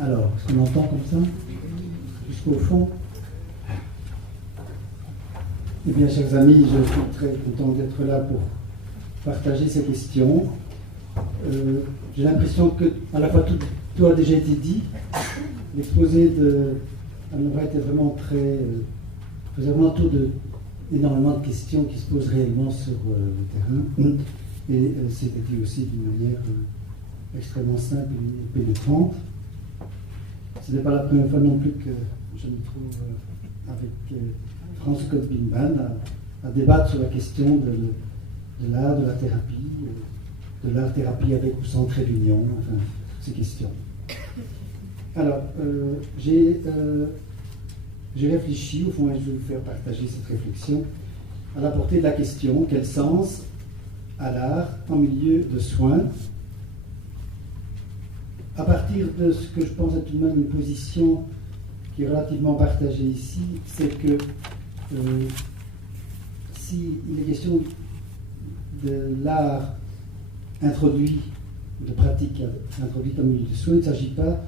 Alors, est-ce qu'on entend comme ça jusqu'au fond? Eh bien, chers amis, je suis très content d'être là pour partager ces questions. J'ai l'impression que, à la fois, tout a déjà été dit. L'exposé de Anne-Laura était vraiment faisait vraiment tour énormément de questions qui se posent réellement sur le terrain. Et c'était dit aussi d'une manière extrêmement simple et pénétrante. Ce n'est pas la première fois non plus que je me trouve avec France Codbinban à débattre sur la question de l'art, de la thérapie, de l'art-thérapie avec ou sans trait d'union, enfin, ces questions. Alors, j'ai réfléchi, au fond, et je vais vous faire partager cette réflexion, à la portée de la question: quel sens à l'art en milieu de soins, à partir de ce que je pense être tout de même une position qui est relativement partagée ici, c'est que si il est question de l'art introduit, de pratique introduite en milieu de soins, il ne s'agit pas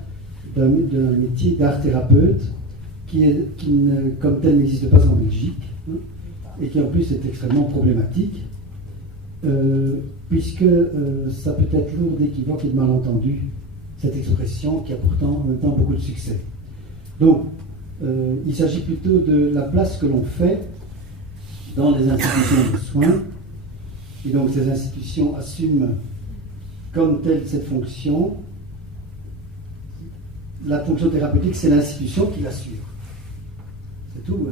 d'un métier d'art-thérapeute qui, comme tel, n'existe pas en Belgique, et qui en plus est extrêmement problématique, puisque ça peut être lourd d'équivoques et de malentendus, cette expression qui a pourtant en même temps beaucoup de succès. Donc, il s'agit plutôt de la place que l'on fait dans les institutions de soins, et donc ces institutions assument comme telle cette fonction. La fonction thérapeutique, c'est l'institution qui l'assure. C'est tout,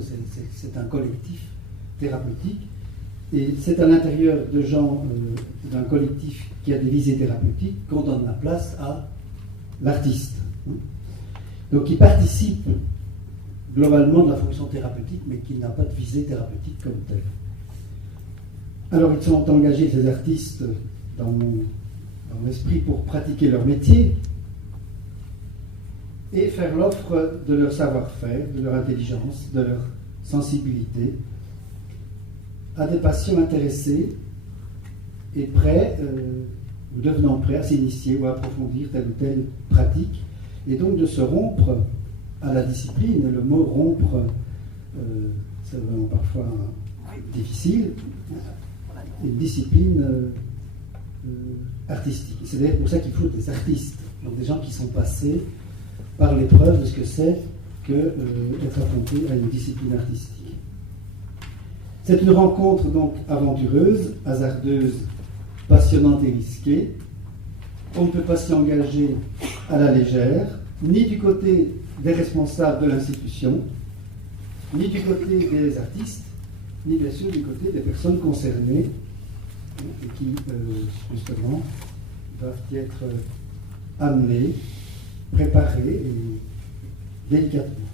c'est un collectif thérapeutique, et c'est à l'intérieur de gens, d'un collectif qui a des visées thérapeutiques, qu'on donne la place à l'artiste. Donc il participe globalement de la fonction thérapeutique, mais qui n'a pas de visée thérapeutique comme telle. Alors ils sont engagés, ces artistes, dans mon esprit, pour pratiquer leur métier et faire l'offre de leur savoir-faire, de leur intelligence, de leur sensibilité à des patients intéressés et prêts, ou devenant prêts à s'initier ou à approfondir telle ou telle pratique, et donc de se rompre à la discipline. Le mot rompre, c'est vraiment parfois difficile, une discipline artistique. C'est d'ailleurs pour ça qu'il faut des artistes, donc des gens qui sont passés par l'épreuve de ce que c'est qu'être affronté à une discipline artistique. C'est une rencontre donc aventureuse, hasardeuse, passionnante et risquée. On ne peut pas s'y engager à la légère, ni du côté des responsables de l'institution, ni du côté des artistes, ni bien sûr du côté des personnes concernées, et qui, justement, doivent y être amenées, préparées et délicatement.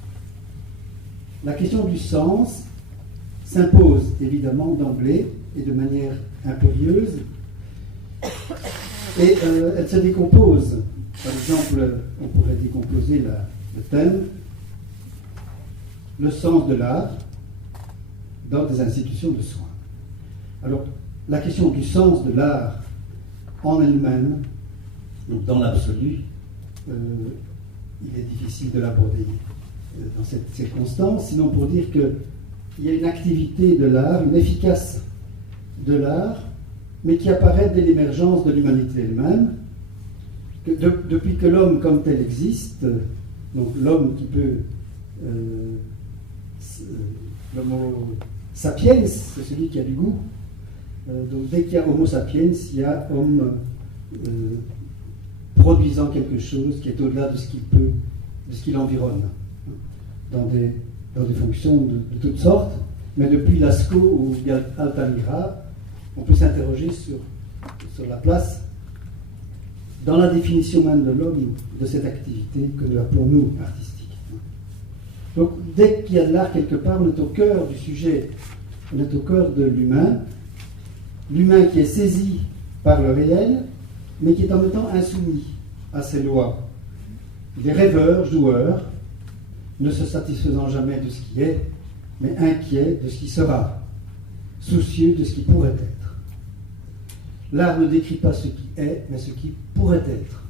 La question du sens s'impose évidemment d'emblée et de manière impérieuse, et elle se décompose. Par exemple, on pourrait décomposer le thème, le sens de l'art dans des institutions de soins. Alors, la question du sens de l'art en elle-même, donc dans l'absolu, il est difficile de l'aborder dans cette circonstance, sinon pour dire qu'il y a une activité de l'art, une efficace de l'art, mais qui apparaît dès l'émergence de l'humanité elle-même, depuis que l'homme comme tel existe, donc l'homme qui peut, l'homo sapiens, c'est celui qui a du goût, donc dès qu'il y a homo sapiens, il y a homme produisant quelque chose qui est au-delà de ce qu'il peut, de ce qui l'environne, dans des fonctions de toutes sortes, mais depuis Lascaux ou Altamira, on peut s'interroger sur la place, dans la définition même de l'homme, de cette activité que nous appelons nous artistique. Donc dès qu'il y a de l'art quelque part, on est au cœur du sujet, on est au cœur de l'humain qui est saisi par le réel, mais qui est en même temps insoumis à ses lois. Des rêveurs, joueurs, ne se satisfaisant jamais de ce qui est, mais inquiets de ce qui sera, soucieux de ce qui pourrait être. L'art ne décrit pas ce qui est, mais ce qui pourrait être.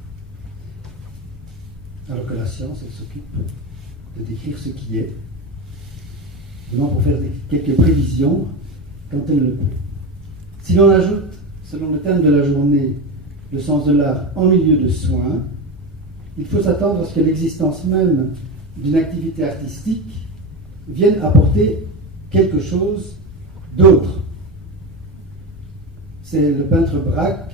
alors que la science, elle s'occupe de décrire ce qui est, vraiment pour faire quelques prévisions quand elle le peut. Si l'on ajoute, selon le thème de la journée, le sens de l'art en milieu de soins, il faut s'attendre à ce que l'existence même d'une activité artistique vienne apporter quelque chose d'autre. C'est le peintre Braque,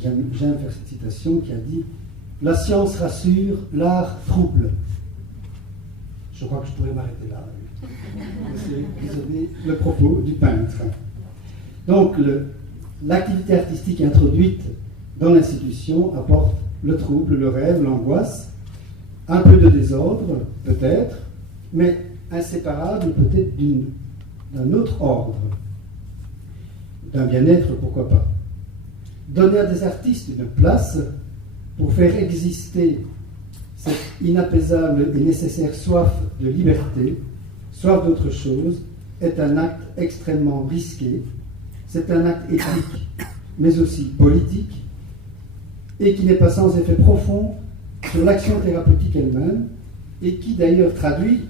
j'aime faire cette citation, qui a dit « La science rassure, l'art trouble ». Je crois que je pourrais m'arrêter là. C'est le propos du peintre. Donc, l'activité artistique introduite dans l'institution apporte le trouble, le rêve, l'angoisse, un peu de désordre, peut-être, mais inséparable peut-être d'un autre ordre, d'un bien-être, pourquoi pas. Donner à des artistes une place pour faire exister cette inapaisable et nécessaire soif de liberté, soif d'autre chose, est un acte extrêmement risqué. C'est un acte éthique, mais aussi politique, et qui n'est pas sans effet profond sur l'action thérapeutique elle-même, et qui d'ailleurs traduit,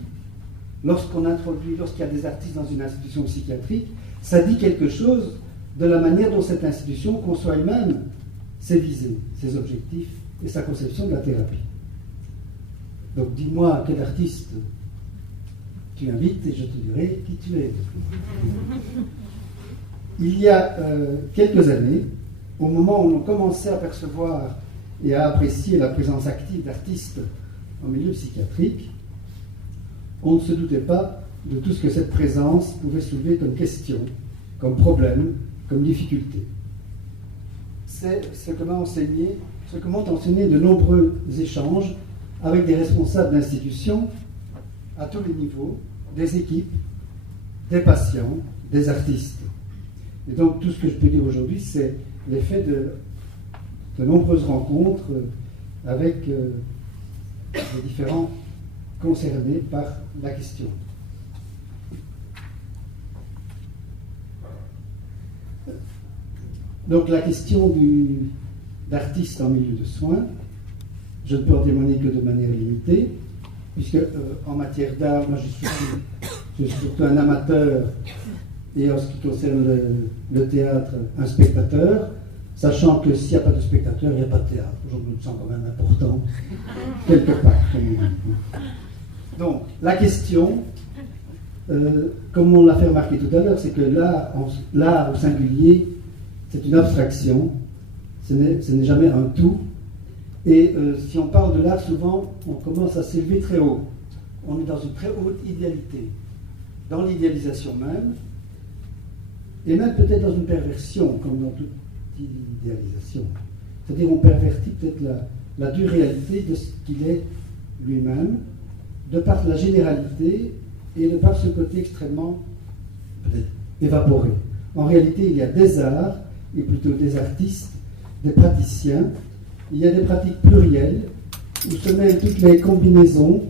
lorsqu'il y a des artistes dans une institution psychiatrique, ça dit quelque chose de la manière dont cette institution conçoit elle-même ses visées, ses objectifs et sa conception de la thérapie. Donc dis-moi quel artiste tu invites et je te dirai qui tu es. Il y a quelques années, au moment où on commençait à percevoir et à apprécier la présence active d'artistes en milieu psychiatrique, on ne se doutait pas de tout ce que cette présence pouvait soulever comme question, comme problème, comme difficulté. C'est ce que m'ont enseigné de nombreux échanges avec des responsables d'institutions à tous les niveaux, des équipes, des patients, des artistes. Et donc tout ce que je peux dire aujourd'hui, c'est l'effet de nombreuses rencontres avec les différents concernés par la question. Donc la question d'artiste en milieu de soins, je ne peux en témoigner que de manière limitée, puisque en matière d'art, moi je suis surtout un amateur, et en ce qui concerne le théâtre, un spectateur, sachant que s'il n'y a pas de spectateur, il n'y a pas de théâtre. Je me sens quand même important, quelque part. Donc, la question, comme on l'a fait remarquer tout à l'heure, c'est que l'art au singulier, c'est une abstraction, ce n'est jamais un tout. Et si on parle de l'art, souvent, on commence à s'élever très haut. On est dans une très haute idéalité, dans l'idéalisation même, et même peut-être dans une perversion, comme dans toute idéalisation. C'est-à-dire on pervertit peut-être la dure réalité de ce qu'il est lui-même, de par la généralité et de par ce côté extrêmement peut-être évaporé. En réalité, il y a des arts, et plutôt des artistes, des praticiens. Il y a des pratiques plurielles où se mêlent toutes les combinaisons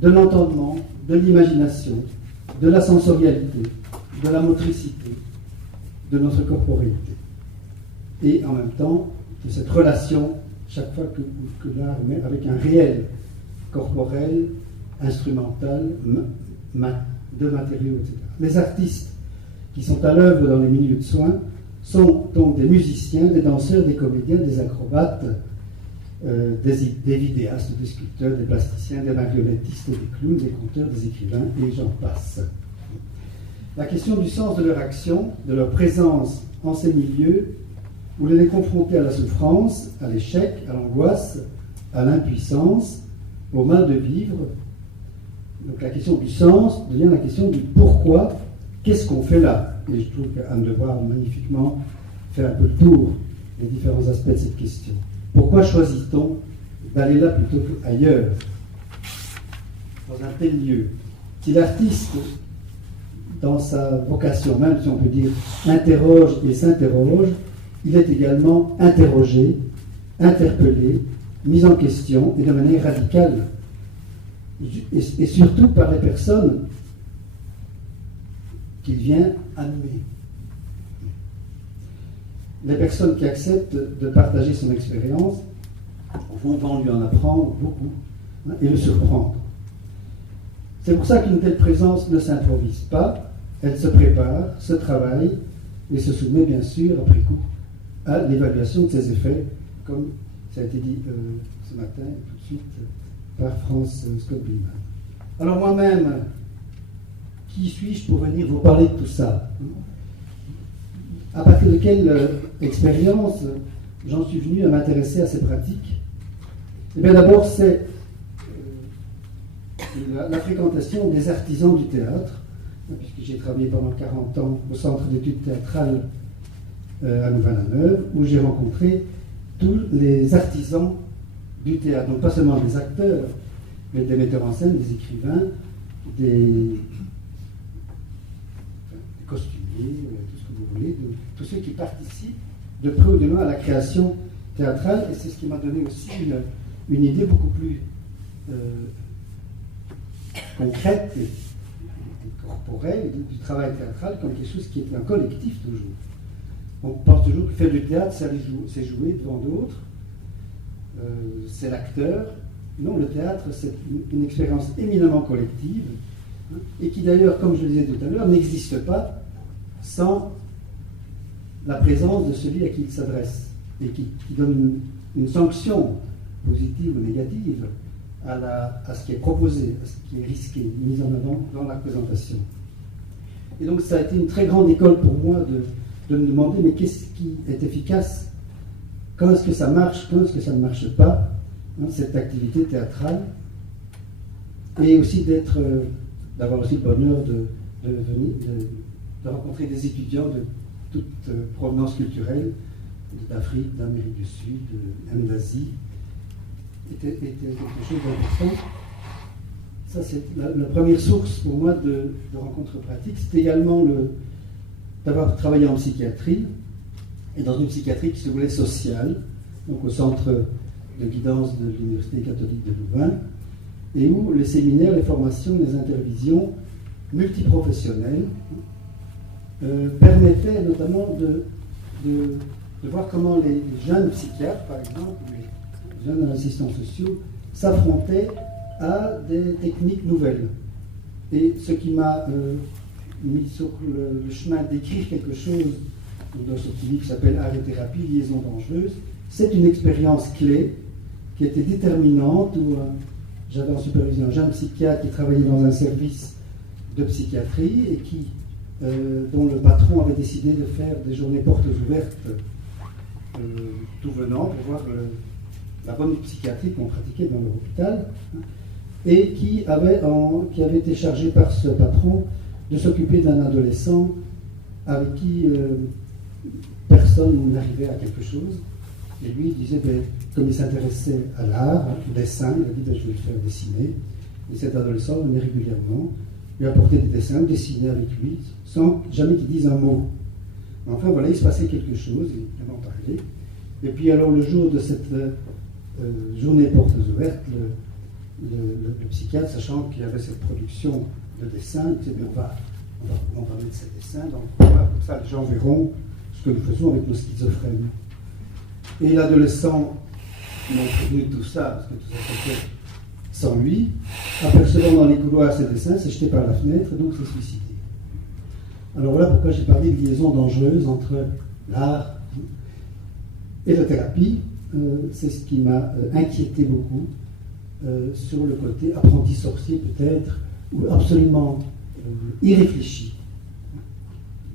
de l'entendement, de l'imagination, de la sensorialité, de la motricité, de notre corporéité. Et en même temps, de cette relation, chaque fois que l'art met avec un réel corporel, instrumental, de matériaux, etc. Les artistes qui sont à l'œuvre dans les milieux de soins sont donc des musiciens, des danseurs, des comédiens, des acrobates, des vidéastes, des sculpteurs, des plasticiens, des marionnettistes, des clowns, des conteurs, des écrivains, et j'en passe. La question du sens de leur action, de leur présence en ces milieux, où l'on est confronté à la souffrance, à l'échec, à l'angoisse, à l'impuissance, au mal de vivre. Donc la question du sens devient la question du pourquoi, qu'est-ce qu'on fait là? Et je trouve qu'Anne Devoir magnifiquement fait un peu le tour des différents aspects de cette question. Pourquoi choisit-on d'aller là plutôt qu'ailleurs, dans un tel lieu? Si l'artiste, dans sa vocation, même si on peut dire interroge et s'interroge, il est également interrogé, interpellé, mis en question et de manière radicale, et surtout par les personnes qu'il vient animer. Les personnes qui acceptent de partager son expérience vont lui en apprendre beaucoup, hein, et le surprendre. C'est pour ça qu'une telle présence ne s'improvise pas, elle se prépare, se travaille, et se soumet bien sûr, après coup, à l'évaluation de ses effets, comme ça a été dit ce matin, tout de suite, par Franz Scott Billman. Alors moi-même, qui suis-je pour venir vous parler de tout ça? À partir de quelle expérience j'en suis venu à m'intéresser à ces pratiques? Eh bien d'abord, c'est la fréquentation des artisans du théâtre, puisque j'ai travaillé pendant 40 ans au Centre d'études théâtrales à Louvain-la-Neuve, où j'ai rencontré tous les artisans du théâtre, donc pas seulement des acteurs, mais des metteurs en scène, des écrivains, des costumiers, tout ce que vous voulez, tous ceux qui participent de près ou de loin à la création théâtrale, et c'est ce qui m'a donné aussi une idée beaucoup plus concrète et corporelle du travail théâtral comme quelque chose qui est un collectif toujours. On pense toujours que faire du théâtre, c'est jouer devant d'autres, c'est l'acteur. Non, le théâtre, c'est une expérience éminemment collective, hein, et qui d'ailleurs, comme je le disais tout à l'heure, n'existe pas sans la présence de celui à qui il s'adresse, et qui donne une sanction positive ou négative à ce qui est proposé, à ce qui est risqué, mis en avant dans la présentation. Et donc ça a été une très grande école pour moi de me demander, mais qu'est-ce qui est efficace? Quand est-ce que ça marche? Quand est-ce que ça ne marche pas, hein, cette activité théâtrale? Et aussi d'avoir aussi le bonheur de rencontrer des étudiants de toute provenance culturelle, d'Afrique, d'Amérique du Sud, même d'Asie, était quelque chose d'important. Ça, c'est la première source pour moi de rencontres pratiques. C'est également d'avoir travaillé en psychiatrie, et dans une psychiatrie qui se voulait sociale, donc au centre de guidance de l'Université catholique de Louvain, et où les séminaires, les formations, les intervisions multiprofessionnelles permettaient notamment de voir comment les jeunes psychiatres, par exemple, les jeunes assistants sociaux, s'affrontaient à des techniques nouvelles. Et ce qui m'a mis sur le chemin d'écrire quelque chose dans ce petit livre qui s'appelle Art et thérapie, liaison dangereuse, c'est une expérience clé qui était déterminante, où j'avais en supervision un jeune psychiatre qui travaillait dans un service de psychiatrie et dont le patron avait décidé de faire des journées portes ouvertes tout venant pour voir la bonne psychiatrie qu'on pratiquait dans l'hôpital, hein, et qui avait été chargé par ce patron de s'occuper d'un adolescent avec qui personne n'arrivait à quelque chose. Et lui, il disait, comme il s'intéressait à l'art, au dessin, il a dit, je vais le faire dessiner. Et cet adolescent venait régulièrement, lui apportait des dessins, dessinait avec lui, sans jamais qu'il dise un mot. Mais enfin, voilà, il se passait quelque chose, il m'en parlait. Et puis alors, le jour de cette journée portes ouvertes, le psychiatre, sachant qu'il y avait cette production de dessins, il disait, on va mettre ces dessins, donc voilà, comme ça les gens verront ce que nous faisons avec nos schizophrènes. Et l'adolescent, il m'a prévenu de tout ça, parce que tout ça s'est fait sans lui, apercevant dans les couloirs ses dessins, s'est jeté par la fenêtre, et donc s'est suicidé. Alors voilà pourquoi j'ai parlé de liaison dangereuse entre l'art et la thérapie. C'est ce qui m'a inquiété beaucoup sur le côté apprenti sorcier peut-être, ou absolument irréfléchi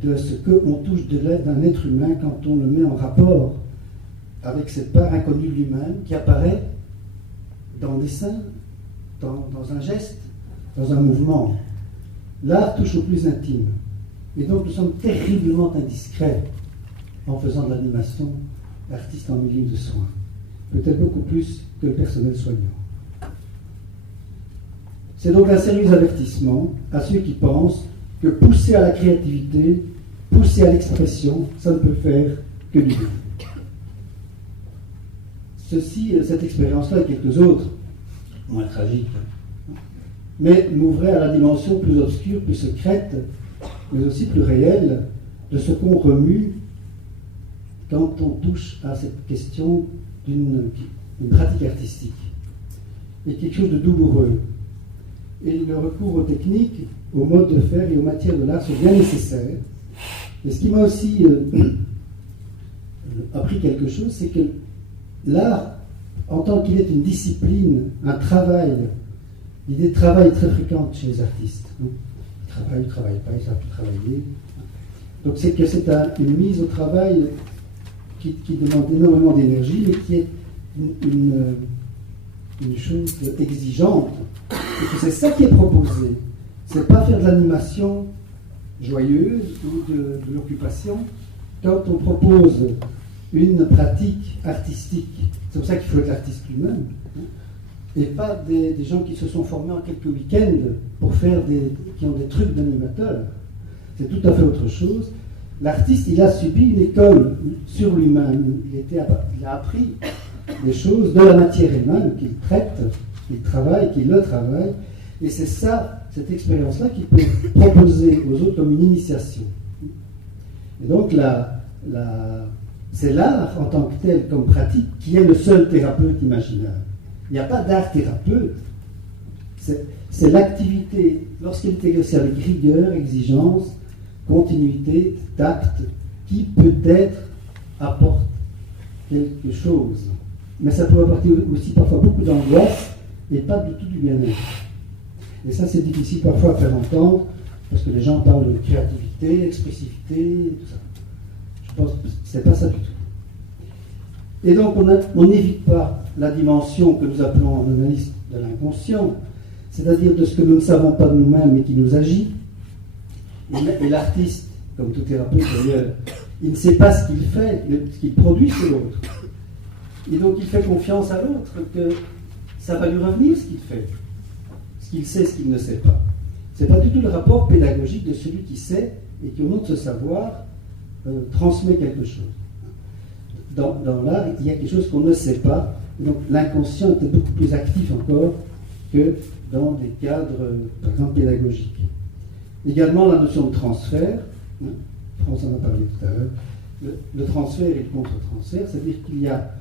de ce qu'on touche de l'aide d'un être humain quand on le met en rapport avec cette part inconnue de lui-même qui apparaît dans le dessin, dans un geste, dans un mouvement. L'art touche au plus intime. Et donc nous sommes terriblement indiscrets en faisant de l'animation artiste en milieu de soins. Peut-être beaucoup plus que le personnel soignant. C'est donc un sérieux avertissement à ceux qui pensent que pousser à la créativité, pousser à l'expression, ça ne peut faire que du bien. Cette expérience-là et quelques autres, moins tragiques, mais m'ouvrait à la dimension plus obscure, plus secrète, mais aussi plus réelle de ce qu'on remue quand on touche à cette question une pratique artistique, est quelque chose de douloureux. Et le recours aux techniques, aux modes de faire et aux matières de l'art sont bien nécessaires. Et ce qui m'a aussi appris quelque chose, c'est que l'art, en tant qu'il est une discipline, un travail, l'idée de travail est très fréquente chez les artistes. Ils travaillent, pas, ils ne savent plus travailler. Donc c'est que c'est une mise au travail qui demande énormément d'énergie, mais qui est une chose exigeante. Et que c'est ça qui est proposé. C'est pas faire de l'animation joyeuse ou de l'occupation. Quand on propose une pratique artistique, c'est pour ça qu'il faut être l'artiste lui-même, et pas des gens qui se sont formés en quelques week-ends pour faire qui ont des trucs d'animateurs. C'est tout à fait autre chose. L'artiste, il a subi une école sur lui-même. Il a appris des choses de la matière elle-même qu'il traite, qu'il travaille, qu'il le travaille. Et c'est ça, cette expérience-là, qu'il peut proposer aux autres comme une initiation. Et donc, c'est l'art en tant que tel, comme pratique, qui est le seul thérapeute imaginaire. Il n'y a pas d'art thérapeute. C'est l'activité, lorsqu'elle est exercée avec rigueur, exigence, continuité, tact, qui peut-être apporte quelque chose. Mais ça peut apporter aussi parfois beaucoup d'angoisse et pas du tout du bien-être. Et ça, c'est difficile parfois à faire entendre, parce que les gens parlent de créativité, expressivité, tout ça. Je pense que ce n'est pas ça du tout. Et donc, on n'évite pas la dimension que nous appelons en analyse de l'inconscient, c'est-à-dire de ce que nous ne savons pas de nous-mêmes et qui nous agit. Et l'artiste, comme tout thérapeute d'ailleurs, il ne sait pas ce qu'il fait, ce qu'il produit sur l'autre. Et donc il fait confiance à l'autre que ça va lui revenir ce qu'il fait, ce qu'il sait, ce qu'il ne sait pas. Ce n'est pas du tout le rapport pédagogique de celui qui sait et qui, au nom de ce savoir, transmet quelque chose. Dans l'art, il y a quelque chose qu'on ne sait pas, et donc l'inconscient était beaucoup plus actif encore que dans des cadres, par exemple, pédagogiques. Également la notion de transfert, France en a parlé tout à l'heure, le transfert et le contre-transfert, c'est-à-dire qu'il y a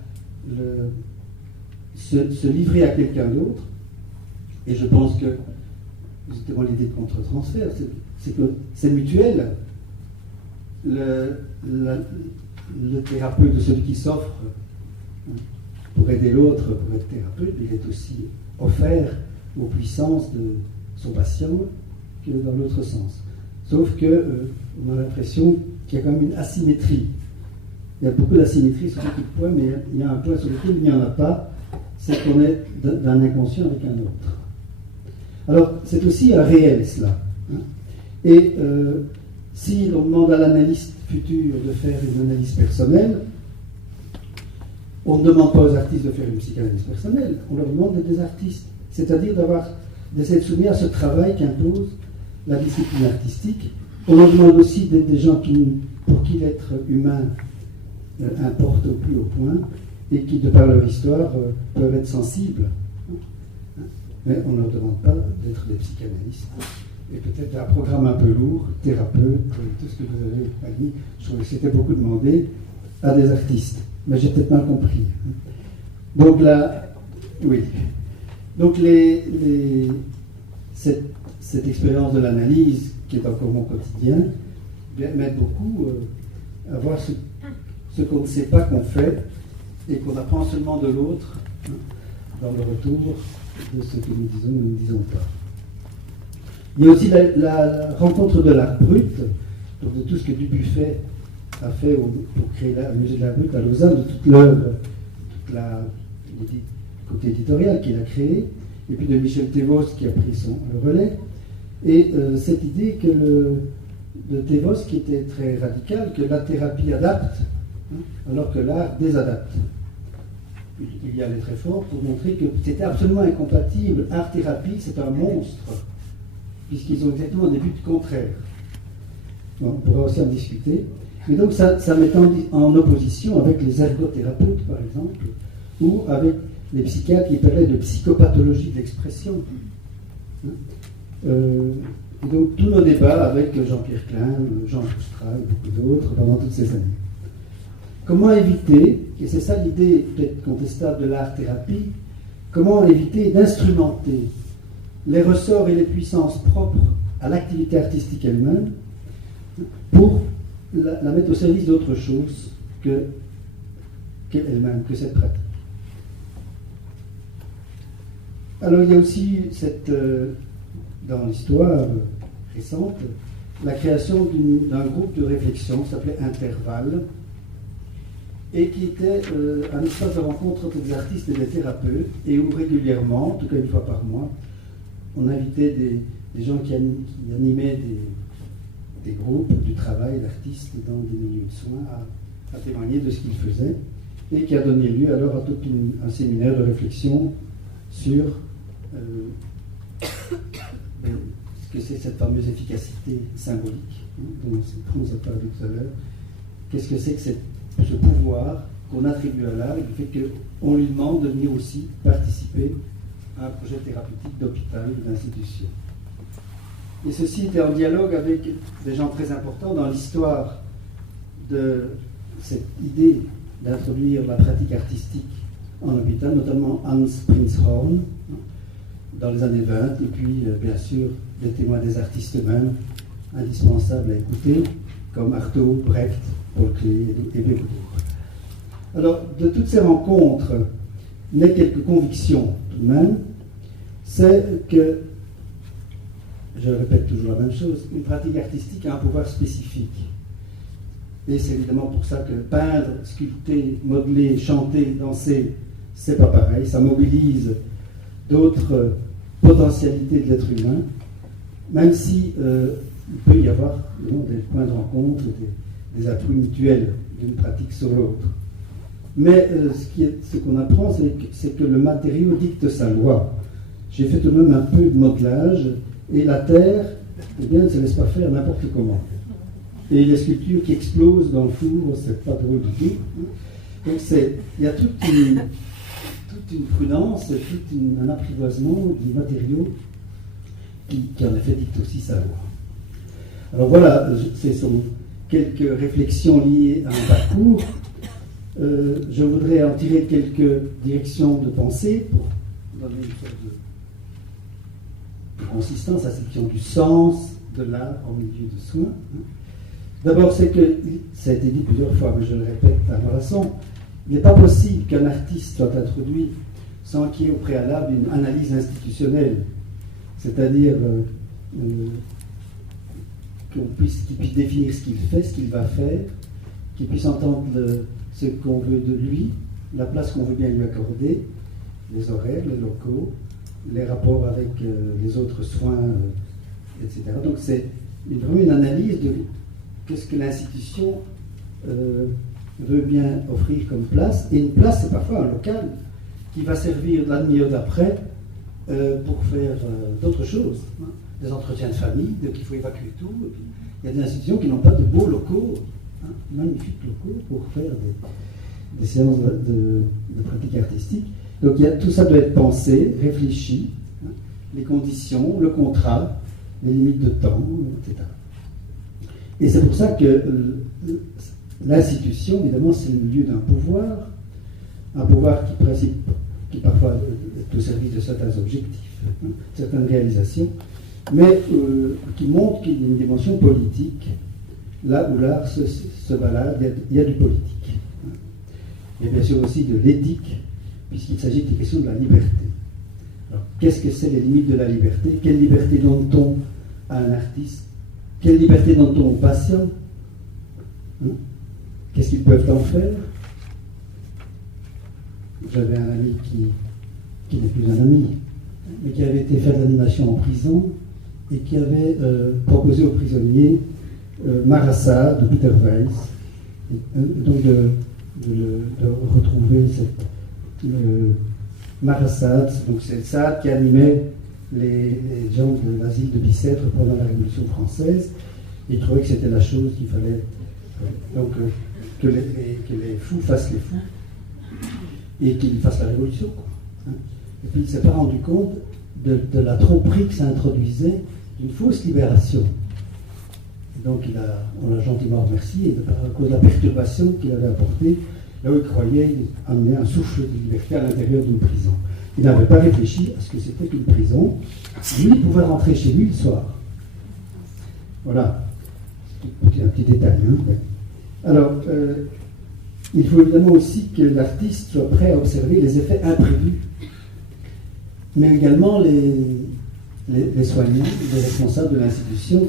se livrer à quelqu'un d'autre, et je pense que justement l'idée de contre-transfert, c'est que c'est mutuel. Le thérapeute de celui qui s'offre pour aider l'autre, pour être thérapeute, il est aussi offert aux puissances de son patient que dans l'autre sens. Sauf qu'on a l'impression qu'il y a quand même une asymétrie. Il y a beaucoup d'asymétrie sur beaucoup de points, mais il y a un point sur lequel il n'y en a pas, c'est qu'on est d'un inconscient avec un autre. Alors, c'est aussi un réel, cela. Et si l'on demande à l'analyste futur de faire une analyse personnelle, on ne demande pas aux artistes de faire une psychanalyse personnelle, on leur demande d'être des artistes. C'est-à-dire d'essayer de soumettre à ce travail qu'impose la discipline artistique. On leur demande aussi d'être des gens pour qui l'être humain importe au plus haut point et qui, de par leur histoire, peuvent être sensibles. Mais on ne leur demande pas d'être des psychanalystes. Et peut-être un programme un peu lourd, thérapeute, tout ce que vous avez dit, je trouvais que c'était beaucoup demandé à des artistes. Mais j'ai peut-être mal compris. Donc là, oui. Donc cette expérience de l'analyse, qui est encore mon quotidien, m'aide beaucoup à voir ce qu'on ne sait pas qu'on fait et qu'on apprend seulement de l'autre dans le retour de ce que nous disons ou ne disons pas. Il y a aussi la rencontre de l'art brut, donc de tout ce que Dubuffet a fait pour créer le musée de l'art brut à Lausanne, de toute l'œuvre, le côté éditorial qu'il a créé, et puis de Michel Thévos qui a pris le relais, et cette idée de Thévos qui était très radical, que la thérapie adapte, alors que l'art désadapte. Il y allait très fort pour montrer que c'était absolument incompatible. Art-thérapie, c'est un monstre, puisqu'ils ont exactement des buts contraires. Bon, on pourra aussi en discuter. Mais donc ça met en opposition avec les ergothérapeutes, par exemple, ou avec les psychiatres qui parlaient de psychopathologie de l'expression. Et donc tous nos débats avec Jean-Pierre Klein, Jean Joustra et beaucoup d'autres pendant toutes ces années. comment éviter, et c'est ça l'idée peut-être contestable de l'art-thérapie, comment éviter d'instrumenter les ressorts et les puissances propres à l'activité artistique elle-même pour la mettre au service d'autre chose qu'elle-même, que cette pratique. Alors il y a aussi dans l'histoire récente, la création d'un groupe de réflexion qui s'appelait Intervalle, et qui était un espace de rencontre entre des artistes et des thérapeutes, et où régulièrement, en tout cas une fois par mois, on invitait des gens qui animaient des groupes du travail d'artistes dans des milieux de soins à témoigner de ce qu'ils faisaient, et qui a donné lieu alors à tout un séminaire de réflexion sur ce que c'est cette fameuse efficacité symbolique dont on a parlé tout à l'heure. Qu'est-ce que c'est que ce pouvoir qu'on attribue à l'art et qui fait qu'on lui demande de venir aussi participer à un projet thérapeutique d'hôpital ou d'institution. Et ceci était en dialogue avec des gens très importants dans l'histoire de cette idée d'introduire la pratique artistique en hôpital, notamment Hans Prinzhorn dans les années 20, et puis bien sûr des témoins des artistes eux-mêmes, indispensables à écouter, comme Artaud, Brecht, Paul Klee et beaucoup d'autres. Alors, de toutes ces rencontres, naît quelques convictions tout de même. C'est que, je répète toujours la même chose, une pratique artistique a un pouvoir spécifique. Et c'est évidemment pour ça que peindre, sculpter, modeler, chanter, danser, c'est pas pareil. Ça mobilise d'autres potentialités de l'être humain, même si il peut y avoir des points de rencontre, des appuis mutuels d'une pratique sur l'autre. Mais ce qu'on apprend, c'est que le matériau dicte sa loi. J'ai fait tout de même un peu de modelage, et la terre, eh bien, ne se laisse pas faire n'importe comment. Et les sculptures qui explosent dans le four, c'est pas drôle du tout. Donc il y a toute une prudence, un apprivoisement du matériau qui en effet dicte aussi sa loi. Alors voilà, ce sont quelques réflexions liées à un parcours. Je voudrais en tirer quelques directions de pensée pour donner une sorte de consistance à cette question du sens de l'art en milieu de soins. D'abord, c'est que, ça a été dit plusieurs fois, mais je le répète à ma façon, il n'est pas possible qu'un artiste soit introduit sans qu'il y ait au préalable une analyse institutionnelle, c'est-à-dire qu'il puisse définir ce qu'il fait, ce qu'il va faire, qu'il puisse entendre ce qu'on veut de lui, la place qu'on veut bien lui accorder, les horaires, les locaux, les rapports avec les autres soins, etc. Donc c'est vraiment une analyse de qu'est-ce que l'institution veut bien offrir comme place. Et une place, c'est parfois un local qui va servir la demi-heure d'après pour faire d'autres choses. Hein. Des entretiens de famille, qu'il faut évacuer tout. Et puis, il y a des institutions qui n'ont pas de beaux locaux, magnifiques locaux, pour faire des séances de pratique artistique. Donc tout ça doit être pensé, réfléchi, les conditions, le contrat, les limites de temps, etc. Et c'est pour ça que l'institution, évidemment, c'est le lieu d'un pouvoir, un pouvoir qui parfois est au service de certains objectifs, certaines réalisations, mais qui montre qu'il y a une dimension politique. Là où l'art se balade, il y a du politique. Il y a bien sûr aussi de l'éthique, puisqu'il s'agit des questions de la liberté. Alors, qu'est-ce que c'est les limites de la liberté? Quelle liberté donne-t-on à un artiste? Quelle liberté donne-t-on aux patients? Qu'est-ce qu'ils peuvent en faire? J'avais un ami qui n'est plus un ami, mais qui avait été faire de l'animation en prison et qui avait proposé aux prisonniers Marassa de Peter Weiss, donc de retrouver cette Marassa, donc c'est Sade qui animait les gens de l'asile de Bicêtre pendant la Révolution française. Il trouvait que c'était la chose qu'il fallait, donc que les fous fassent les fous et qu'ils fassent la révolution, quoi, hein. Et puis il ne s'est pas rendu compte de la tromperie que ça introduisait d'une fausse libération. Et donc on l'a gentiment remercié à cause de la perturbation qu'il avait apportée, là où il croyait amener un souffle de liberté à l'intérieur d'une prison. Il n'avait pas réfléchi à ce que c'était qu'une prison. Lui, il pouvait rentrer chez lui le soir. Voilà. Un petit détail. Hein. Alors, il faut évidemment aussi que l'artiste soit prêt à observer les effets imprévus, mais également les soignants, les responsables de l'institution.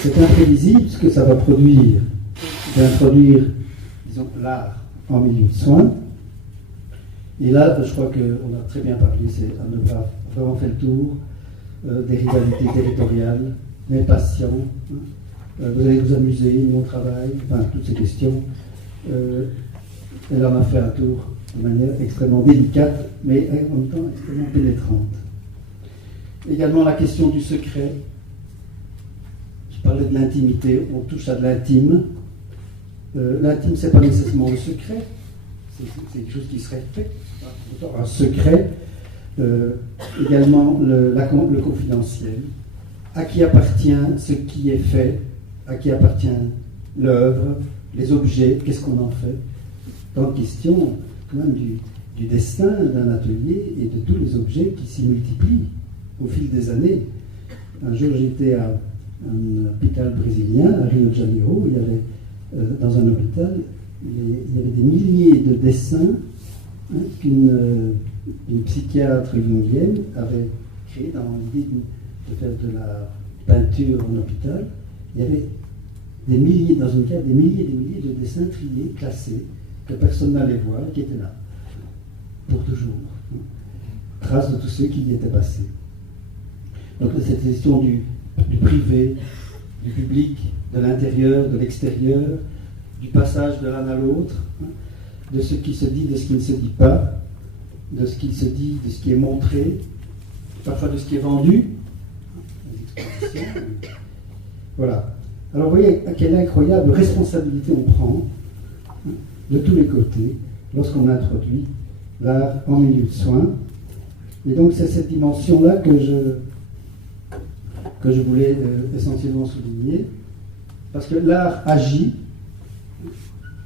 C'est imprévisible ce que ça va produire. D'introduire, disons, l'art en milieu de soins. Et là, je crois qu'on a très bien parlé, on a vraiment fait le tour des rivalités territoriales, des patients. Hein. Vous allez vous amuser, nous on travaille, enfin toutes ces questions. Elle en a fait un tour de manière extrêmement délicate, mais en même temps extrêmement pénétrante. Également la question du secret. Je parlais de l'intimité, on touche à de l'intime. L'intime, c'est pas nécessairement le secret, c'est quelque chose qui se répète. Un secret. Également le confidentiel. À qui appartient ce qui est fait, à qui appartient l'œuvre, les objets, qu'est-ce qu'on en fait. Donc, question quand même du destin d'un atelier et de tous les objets qui s'y multiplient au fil des années. Un jour, j'étais à un hôpital brésilien, à Rio de Janeiro, il y avait, dans un hôpital, il y avait des milliers de dessins qu'une psychiatre jungienne avait créé dans l'idée de faire de la peinture en hôpital. Il y avait des milliers, dans une cave, des milliers de dessins triés, classés, que personne n'allait voir, qui étaient là, pour toujours. Trace de tous ceux qui y étaient passés. Donc cette question du privé, du public, de l'intérieur, de l'extérieur, du passage de l'un à l'autre, de ce qui se dit, de ce qui ne se dit pas, de ce qui se dit, de ce qui est montré, parfois de ce qui est vendu. Voilà. Alors vous voyez à quelle incroyable responsabilité on prend de tous les côtés lorsqu'on introduit l'art en milieu de soins. Et donc c'est cette dimension-là que je voulais essentiellement souligner, parce que l'art agit,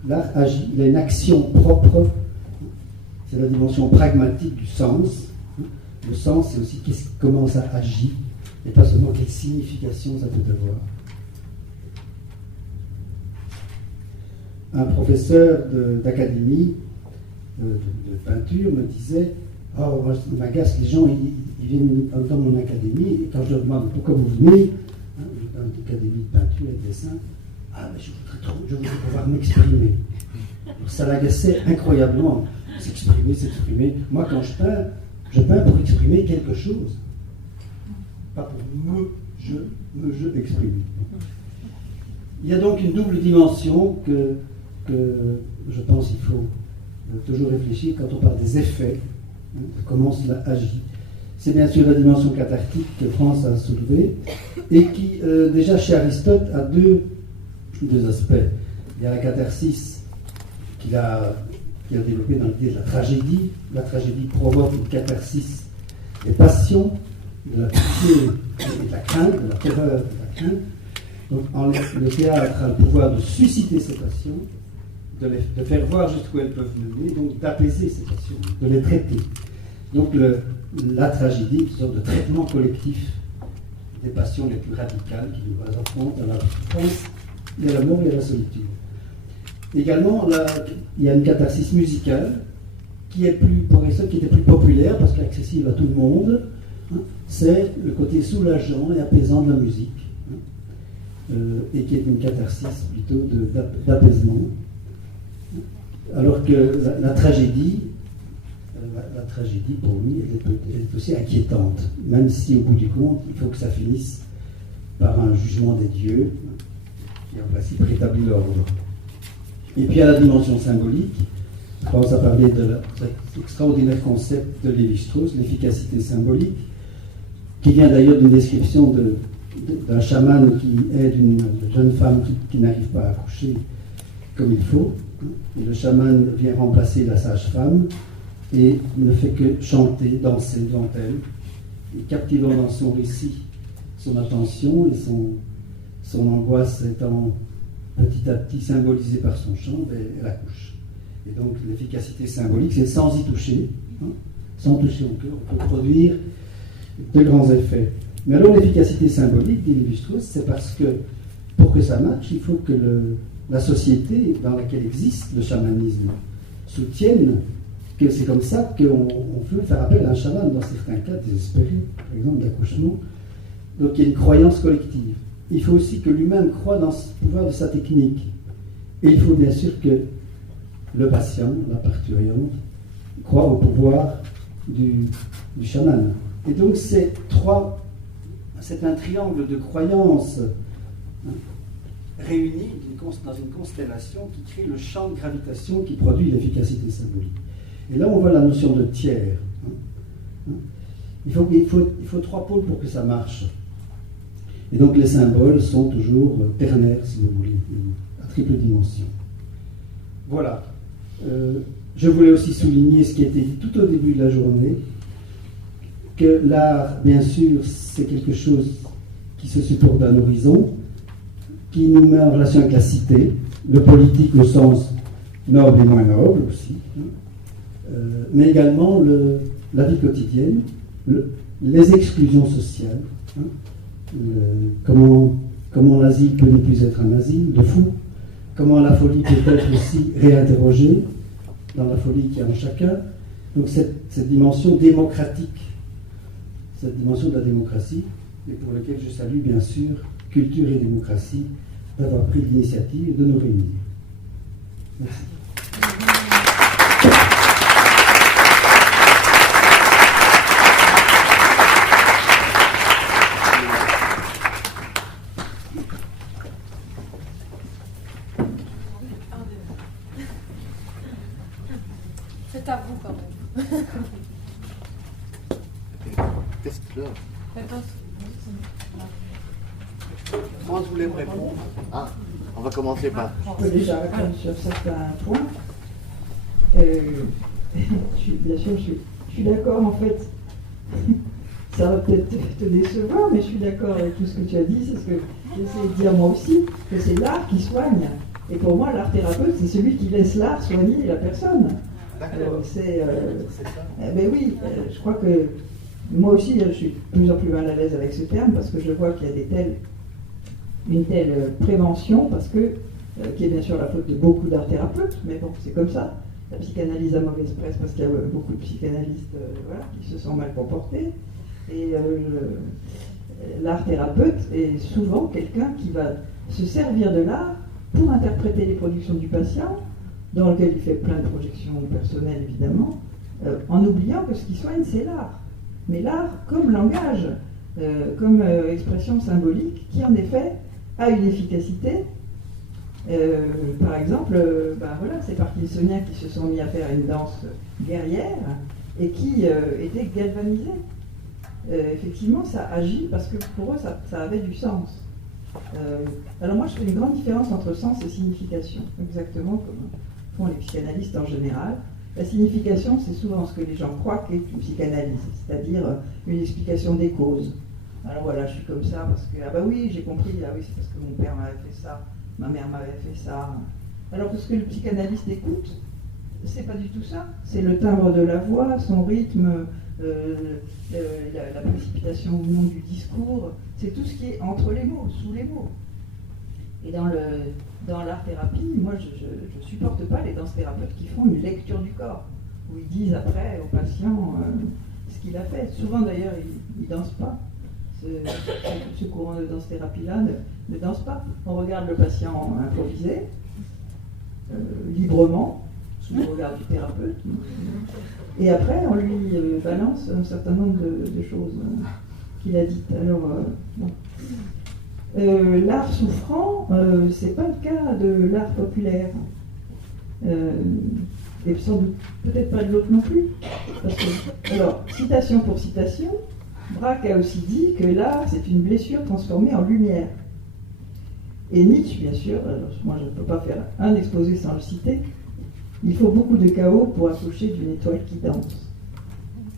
il a une action propre, c'est la dimension pragmatique du sens. Le sens, c'est aussi comment ça agit, et pas seulement quelle signification ça peut avoir. Un professeur d'académie de peinture me disait « Oh, moi, ça m'agace, les gens, ils viennent dans mon académie, et quand je leur demande pourquoi vous venez, dans une académie de peinture et de dessin, ah, mais je voudrais pouvoir m'exprimer. » Ça l'agaçait incroyablement. S'exprimer. Moi, quand je peins pour exprimer quelque chose, pas pour me exprimer. Il y a donc une double dimension que je pense qu'il faut toujours réfléchir quand on parle des effets, de comment cela agit. C'est bien sûr la dimension cathartique que France a soulevée et qui, déjà chez Aristote, a deux aspects. Il y a la catharsis qu'il a développée dans l'idée de la tragédie. La tragédie provoque une catharsis des passions, de la pitié et de la crainte, de la terreur et de la crainte. Donc le théâtre a le pouvoir de susciter ces passions, de faire voir jusqu'où elles peuvent mener, donc d'apaiser ces passions, de les traiter. Donc la tragédie, une sorte de traitement collectif des passions les plus radicales qui nous affrontent à la souffrance, et à la mort et à la solitude. Également, il y a une catharsis musicale qui est pour Aristote, qui était plus populaire parce qu'elle est accessible à tout le monde. C'est le côté soulageant et apaisant de la musique, et qui est une catharsis plutôt d'apaisement. Alors que la tragédie, pour lui, elle est aussi inquiétante, même si au bout du compte, il faut que ça finisse par un jugement des dieux qui en principe rétablit l'ordre. Et puis à la dimension symbolique, France a parlé de cet extraordinaire concept de Lévi-Strauss, l'efficacité symbolique, qui vient d'ailleurs d'une description d'un chaman qui aide une jeune femme qui n'arrive pas à accoucher comme il faut. Et le chaman vient remplacer la sage-femme et ne fait que chanter, danser devant elle, et captivant dans son récit son attention et son angoisse étant petit à petit symbolisée par son chant, elle accouche. Et donc l'efficacité symbolique, c'est sans y toucher, hein, sans toucher au cœur, on peut produire de grands effets. Mais alors l'efficacité symbolique, dit Lévi-Strauss, c'est parce que pour que ça marche, il faut que la société dans laquelle existe le chamanisme soutienne que c'est comme ça qu'on peut faire appel à un chaman dans certains cas désespérés, par exemple d'accouchement. Donc il y a une croyance collective. Il faut aussi que lui-même croie dans le pouvoir de sa technique. Et il faut bien sûr que le patient, la parturiente, croit au pouvoir du chaman. Et donc c'est un triangle de croyances réunis dans une constellation qui crée le champ de gravitation qui produit l'efficacité symbolique. Et là, on voit la notion de tiers. Il faut 3 pôles pour que ça marche. Et donc, les symboles sont toujours ternaires, si vous voulez, à triple dimension. Voilà. Je voulais aussi souligner ce qui a été dit tout au début de la journée, que l'art, bien sûr, c'est quelque chose qui se supporte d'un horizon, qui nous met en relation avec la cité, le politique au sens noble et moins noble aussi, mais également la vie quotidienne, les exclusions sociales, comment l'asile peut ne plus être un asile de fou, comment la folie peut être aussi réinterrogée dans la folie qu'il y a en chacun. Donc cette dimension démocratique, cette dimension de la démocratie, et pour laquelle je salue bien sûr Culture et Démocratie d'avoir pris l'initiative de nous réunir. Merci. C'est à vous quand même. Teste-le. France voulait me répondre. Ah, on va commencer par. Je peux déjà répondre sur certains points. Bien sûr, je suis d'accord en fait. Ça va peut-être te décevoir, mais je suis d'accord avec tout ce que tu as dit. C'est ce que j'essaie de dire moi aussi, que c'est l'art qui soigne. Et pour moi, l'art thérapeute, c'est celui qui laisse l'art soigner la personne. D'accord. C'est ça. ben oui, je crois que moi aussi, je suis de plus en plus mal à l'aise avec ce terme parce que je vois qu'il y a une telle prévention, parce que, qui est bien sûr la faute de beaucoup d'art thérapeutes, mais bon, c'est comme ça. La psychanalyse a mauvaise presse parce qu'il y a beaucoup de psychanalystes qui se sont mal comportés. Et l'art thérapeute est souvent quelqu'un qui va se servir de l'art pour interpréter les productions du patient, dans lequel il fait plein de projections personnelles évidemment, en oubliant que ce qui soigne c'est l'art. Mais l'art comme langage, comme expression symbolique, qui en effet a une efficacité. Par exemple, ces parkinsoniens qui se sont mis à faire une danse guerrière et qui étaient galvanisés. Effectivement, ça agit parce que pour eux, ça avait du sens. Alors moi, je fais une grande différence entre sens et signification, exactement comme font les psychanalystes en général. La signification, c'est souvent ce que les gens croient qu'est une psychanalyse, c'est-à-dire une explication des causes. Alors voilà, je suis comme ça parce que, ah bah oui, j'ai compris, ah oui, c'est parce que mon père m'avait fait ça, ma mère m'avait fait ça. Alors que ce que le psychanalyste écoute, c'est pas du tout ça. C'est le timbre de la voix, son rythme, la précipitation ou non du discours, c'est tout ce qui est entre les mots, sous les mots. Et dans l'art-thérapie, moi je supporte pas les danses-thérapeutes qui font une lecture du corps, où ils disent après au patient ce qu'il a fait. Souvent d'ailleurs, ils ne dansent pas. Ce courant de danse-thérapie-là ne danse pas. On regarde le patient improviser, librement, sous le regard du thérapeute, et après on lui balance un certain nombre de choses qu'il a dites. Alors, l'art souffrant, c'est pas le cas de l'art populaire. Et sans doute peut-être pas de l'autre non plus. Parce que, alors, citation pour citation, Braque a aussi dit que l'art, c'est une blessure transformée en lumière. Et Nietzsche, bien sûr, alors moi je ne peux pas faire un exposé sans le citer, il faut beaucoup de chaos pour accoucher d'une étoile qui danse.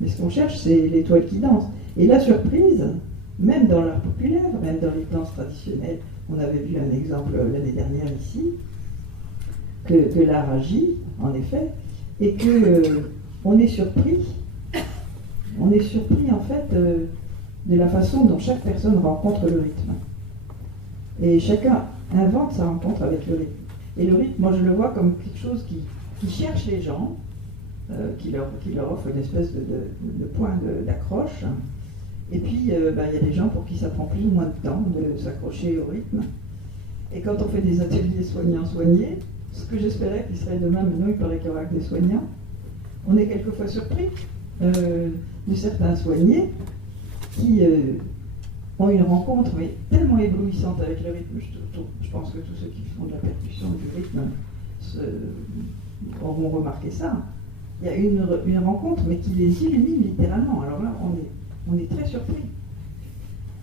Mais ce qu'on cherche, c'est l'étoile qui danse. Et la surprise, même dans l'art populaire, même dans les danses traditionnelles. On avait vu un exemple l'année dernière ici, que l'art agit, en effet, et que on est surpris en fait de la façon dont chaque personne rencontre le rythme. Et chacun invente sa rencontre avec le rythme. Et le rythme, moi je le vois comme quelque chose qui cherche les gens, qui leur offre une espèce de point d'accroche. Et puis il y a des gens pour qui ça prend plus ou moins de temps de s'accrocher au rythme. Et quand on fait des ateliers soignants-soignés, ce que j'espérais qu'il serait demain, maintenant il paraît qu'il y aura que des soignants, on est quelquefois surpris de certains soignés qui ont une rencontre mais tellement éblouissante avec le rythme. Je pense que tous ceux qui font de la percussion du rythme auront remarqué ça. Il y a une rencontre mais qui les illumine littéralement. Alors là, on est très surpris.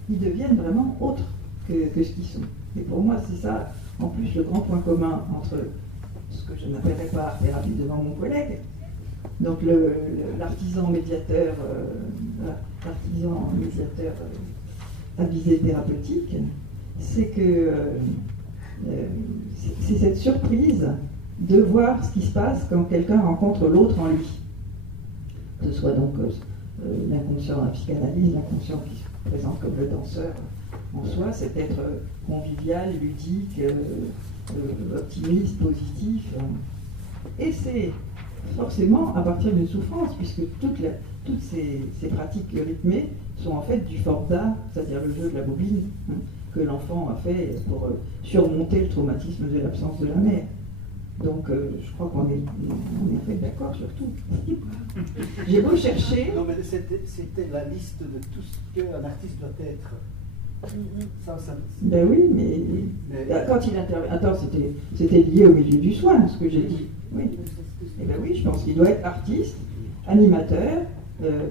Ils deviennent vraiment autres que ce qu'ils sont. Et pour moi, c'est ça, en plus, le grand point commun entre ce que je n'appellerais pas art-thérapie devant mon collègue, donc l'artisan médiateur, à visée thérapeutique, c'est que c'est cette surprise de voir ce qui se passe quand quelqu'un rencontre l'autre en lui. Que ce soit donc l'inconscient, la psychanalyse, l'inconscient qui se présente comme le danseur en soi, c'est être convivial, ludique, optimiste, positif. Et c'est forcément à partir d'une souffrance, puisque toutes ces pratiques rythmées sont en fait du fort d'art, c'est-à-dire le jeu de la bobine, que l'enfant a fait pour surmonter le traumatisme de l'absence de la mère. Donc je crois qu'on est en fait d'accord sur tout. J'ai beau chercher... Non mais c'était la liste de tout ce qu'un artiste doit être. Ben oui, mais quand il intervient... Attends, c'était lié au milieu du soin, ce que j'ai dit. Oui. Eh bien oui, je pense qu'il doit être artiste, animateur,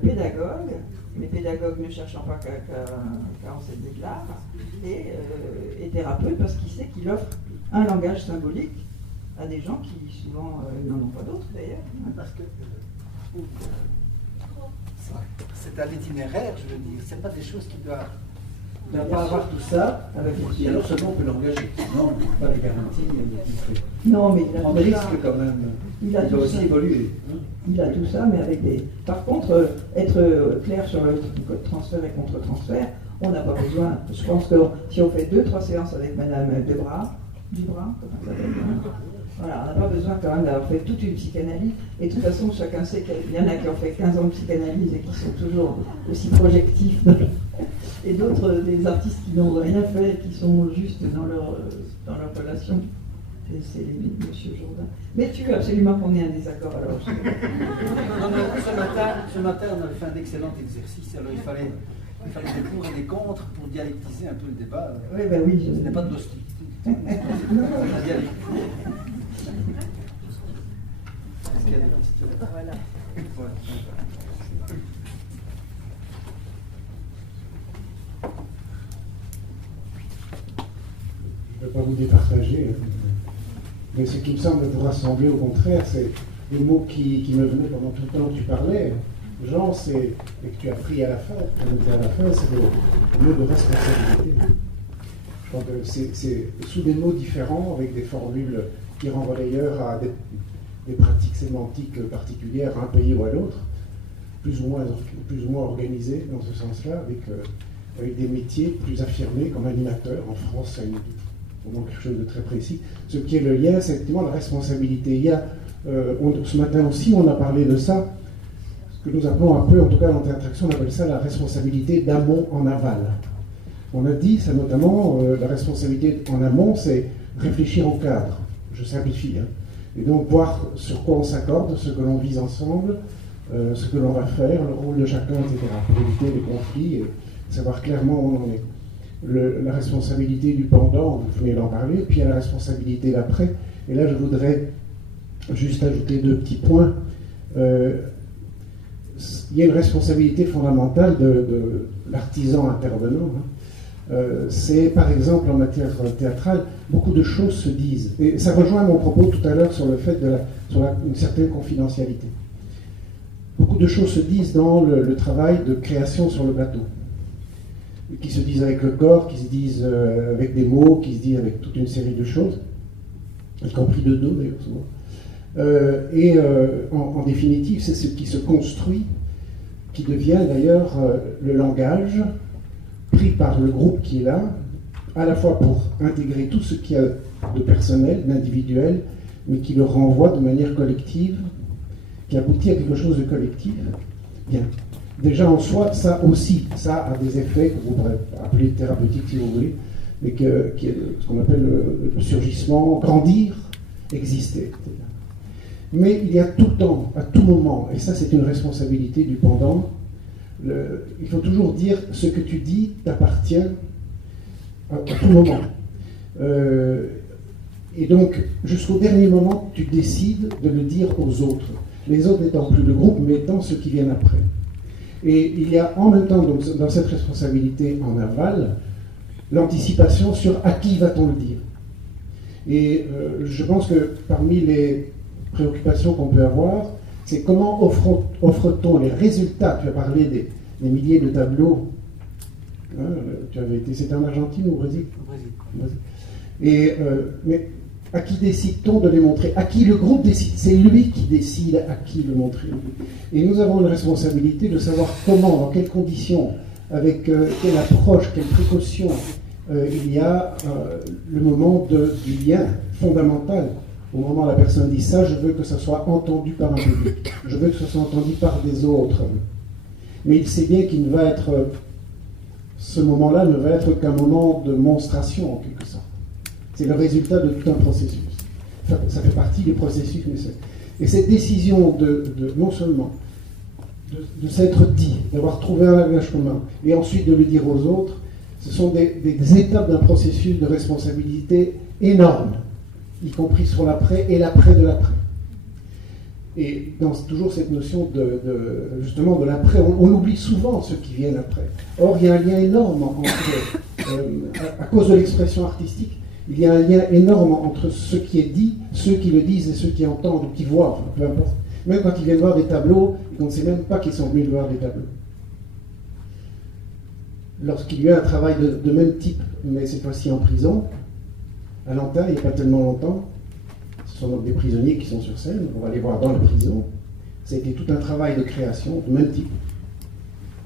pédagogue, mais pédagogue ne cherchant pas qu'à enseigner de l'art, et thérapeute parce qu'il sait qu'il offre un langage symbolique à des gens qui souvent n'en ont pas d'autres d'ailleurs. Parce que c'est à l'itinéraire, je veux dire, c'est pas des choses qui doivent... Il ne doit pas avoir tout ça avec les... Et alors seulement on peut l'engager. Non, pas les garanties. Non, mais il a on tout risque ça. Quand même. Il doit aussi évoluer. Il a tout ça, mais avec des... Par contre, être clair sur le transfert et contre-transfert, on n'a pas besoin. Je pense que si on fait 2-3 séances avec Madame Dubras, comment ça s'appelle, voilà, on n'a pas besoin quand même d'avoir fait toute une psychanalyse. Et de toute façon, chacun sait qu'il y en a qui ont fait 15 ans de psychanalyse et qui sont toujours aussi projectifs. Et d'autres, des artistes qui n'ont rien fait, qui sont juste dans leur relation. C'est Monsieur Jourdain. Mais tu veux absolument qu'on ait un désaccord alors. Non, mais ce matin, on avait fait un excellent exercice. Alors il fallait des pour et des contre pour dialectiser un peu le débat. Oui, ben oui. Ce n'est pas de l'hostilité. C'est la dialectique. Est-ce qu'il y a des questions? Voilà. Je ne vais pas vous départager, mais ce qui me semble vous rassembler au contraire, c'est le mot qui me venait pendant tout le temps que tu parlais, Jean, et que tu as pris à la fin, c'est le mot de responsabilité. Je crois que c'est sous des mots différents, avec des formules qui renvoient d'ailleurs à des pratiques sémantiques particulières à un pays ou à l'autre, plus ou moins organisées dans ce sens-là, avec des métiers plus affirmés comme animateur. En France, ça indique vraiment quelque chose de très précis. Ce qui est le lien, c'est effectivement la responsabilité. Il y a, ce matin aussi, on a parlé de ça, ce que nous appelons un peu, en tout cas dans l'interaction, on appelle ça la responsabilité d'amont en aval. On a dit, ça notamment, la responsabilité en amont, c'est réfléchir au cadre. Je simplifie, hein. Et donc voir sur quoi on s'accorde, ce que l'on vise ensemble, ce que l'on va faire, le rôle de chacun, etc. Pour éviter les conflits et savoir clairement où on en est. La responsabilité du pendant, vous venez d'en parler, puis il y a la responsabilité d'après. Et là, je voudrais juste ajouter 2 petits points. Il y a une responsabilité fondamentale de l'artisan intervenant. C'est par exemple en matière théâtrale, beaucoup de choses se disent. Et ça rejoint mon propos tout à l'heure sur le fait une certaine confidentialité. Beaucoup de choses se disent dans le travail de création sur le plateau. qui se disent avec le corps, qui se disent avec des mots, qui se disent avec toute une série de choses, y compris de dos d'ailleurs souvent. En définitive, c'est ce qui se construit, qui devient d'ailleurs le langage pris par le groupe qui est là, à la fois pour intégrer tout ce qu'il y a de personnel, d'individuel, mais qui le renvoie de manière collective, qui aboutit à quelque chose de collectif. Bien. Déjà en soi, ça aussi, ça a des effets que vous pourrez appeler thérapeutiques si vous voulez, mais qui est ce qu'on appelle le surgissement, grandir, exister. Mais il y a tout le temps, à tout moment, et ça c'est une responsabilité du pendant, il faut toujours dire ce que tu dis t'appartient à tout moment. Et donc, jusqu'au dernier moment, tu décides de le dire aux autres. Les autres n'étant plus le groupe, mais étant ceux qui viennent après. Et il y a en même temps, donc, dans cette responsabilité en aval, l'anticipation sur à qui va-t-on le dire. Et je pense que parmi les préoccupations qu'on peut avoir, c'est comment offre-t-on les résultats. Tu as parlé des milliers de tableaux. Hein, tu avais été, c'était en Argentine ou au Brésil? Au Brésil. Et, mais à qui décide-t-on de les montrer? À qui le groupe décide? C'est lui qui décide à qui le montrer. Et nous avons une responsabilité de savoir comment, dans quelles conditions, avec quelle approche, quelle précaution il y a le moment du lien fondamental. Au moment où la personne dit ça, je veux que ça soit entendu par un public. Je veux que ça soit entendu par des autres. Mais il sait bien qu'il ne va être... Ce moment-là ne va être qu'un moment de monstration, en quelque sorte. C'est le résultat de tout un processus. Ça fait partie du processus. Et cette décision de non seulement de s'être dit, d'avoir trouvé un langage commun, et ensuite de le dire aux autres, ce sont des étapes d'un processus de responsabilité énorme, y compris sur l'après et l'après de l'après. Et dans toujours cette notion justement de l'après, on oublie souvent ceux qui viennent après. Or, il y a un lien énorme entre, à cause de l'expression artistique, il y a un lien énorme entre ce qui est dit, ceux qui le disent et ceux qui entendent ou qui voient, enfin, peu importe. Même quand ils viennent voir des tableaux, on ne sait même pas qu'ils sont venus voir des tableaux. Lorsqu'il y a un travail de même type, mais cette fois-ci en prison, à Lantin, il n'y a pas tellement longtemps, ce sont donc des prisonniers qui sont sur scène, on va les voir dans la prison. Ça a été tout un travail de création de même type.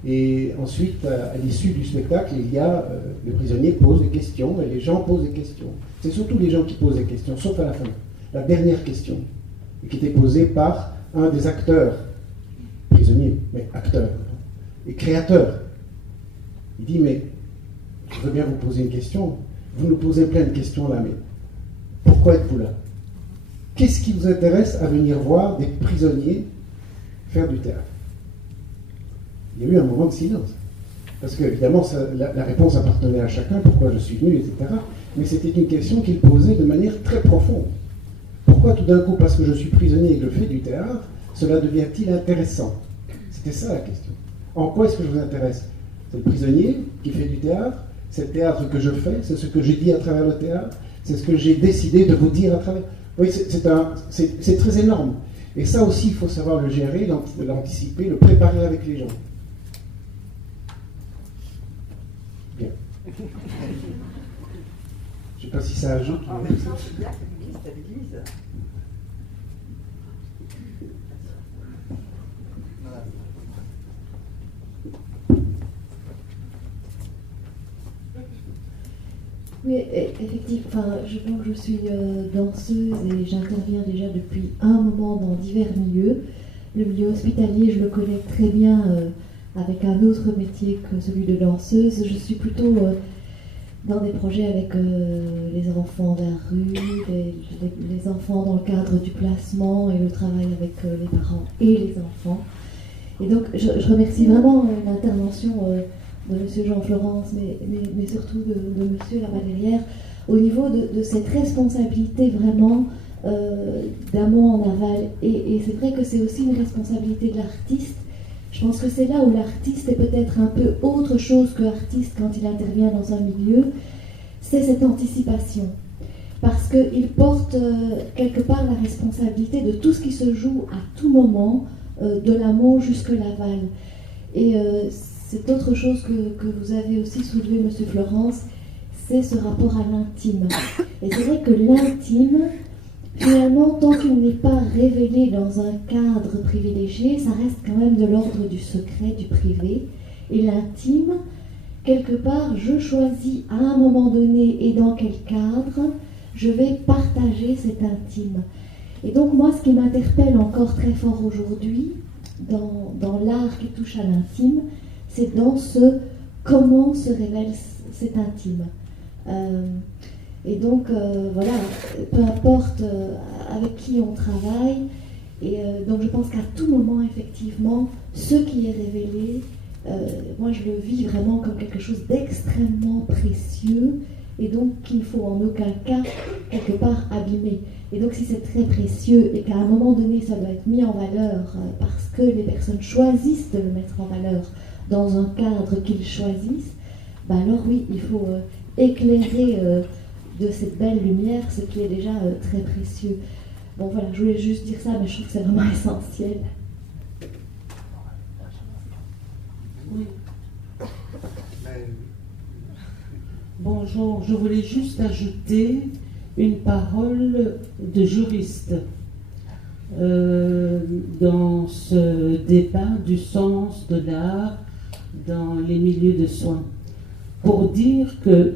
Et ensuite, à l'issue du spectacle, il y a les prisonniers posent des questions et les gens posent des questions. C'est surtout les gens qui posent des questions, sauf à la fin. La dernière question, qui était posée par un des acteurs, prisonnier, mais acteur, et créateur. Il dit, mais je veux bien vous poser une question. Vous nous posez plein de questions là, mais pourquoi êtes-vous là? Qu'est-ce qui vous intéresse à venir voir des prisonniers faire du théâtre? Il y a eu un moment de silence. Parce qu'évidemment, la réponse appartenait à chacun, pourquoi je suis venu, etc. Mais c'était une question qu'il posait de manière très profonde. Pourquoi tout d'un coup, parce que je suis prisonnier et que je fais du théâtre, cela devient-il intéressant? C'était ça la question. En quoi est-ce que je vous intéresse? C'est le prisonnier qui fait du théâtre, c'est le théâtre que je fais, c'est ce que j'ai dit à travers le théâtre, c'est ce que j'ai décidé de vous dire à travers... Oui, c'est très énorme. Et ça aussi, il faut savoir le gérer, l'anticiper, le préparer avec les gens. Bien. Je ne sais pas si ça ajoute. En même temps, c'est bien que l'Église, c'est l'Église. Oui, effectivement, je suis danseuse et j'interviens déjà depuis un moment dans divers milieux. Le milieu hospitalier, je le connais très bien avec un autre métier que celui de danseuse. Je suis plutôt dans des projets avec les enfants de la rue, les enfants dans le cadre du placement et le travail avec les parents et les enfants. Et donc, je remercie vraiment l'intervention de M. Jean-Florence, mais surtout de M. Lavalérière, au niveau de cette responsabilité vraiment d'amont en aval. Et c'est vrai que c'est aussi une responsabilité de l'artiste. Je pense que c'est là où l'artiste est peut-être un peu autre chose que l'artiste quand il intervient dans un milieu, c'est cette anticipation. Parce qu'il porte quelque part la responsabilité de tout ce qui se joue à tout moment, de l'amont jusque l'aval. Et c'est autre chose que vous avez aussi soulevé, Monsieur Florence, c'est ce rapport à l'intime. Et c'est vrai que l'intime, finalement, tant qu'il n'est pas révélé dans un cadre privilégié, ça reste quand même de l'ordre du secret, du privé. Et l'intime, quelque part, je choisis à un moment donné et dans quel cadre je vais partager cet intime. Et donc moi, ce qui m'interpelle encore très fort aujourd'hui, dans l'art qui touche à l'intime, c'est dans ce comment se révèle cet intime. Et donc, voilà, peu importe avec qui on travaille, et donc je pense qu'à tout moment, effectivement, ce qui est révélé, moi je le vis vraiment comme quelque chose d'extrêmement précieux, et donc qu'il ne faut en aucun cas, quelque part, abîmer. Et donc si c'est très précieux, et qu'à un moment donné, ça doit être mis en valeur, parce que les personnes choisissent de le mettre en valeur dans un cadre qu'ils choisissent, ben alors oui, il faut éclairer de cette belle lumière ce qui est déjà très précieux. Bon voilà, je voulais juste dire ça, mais je trouve que c'est vraiment essentiel. Oui. Bonjour, je voulais juste ajouter une parole de juriste dans ce débat du sens de l'art dans les milieux de soins, pour dire que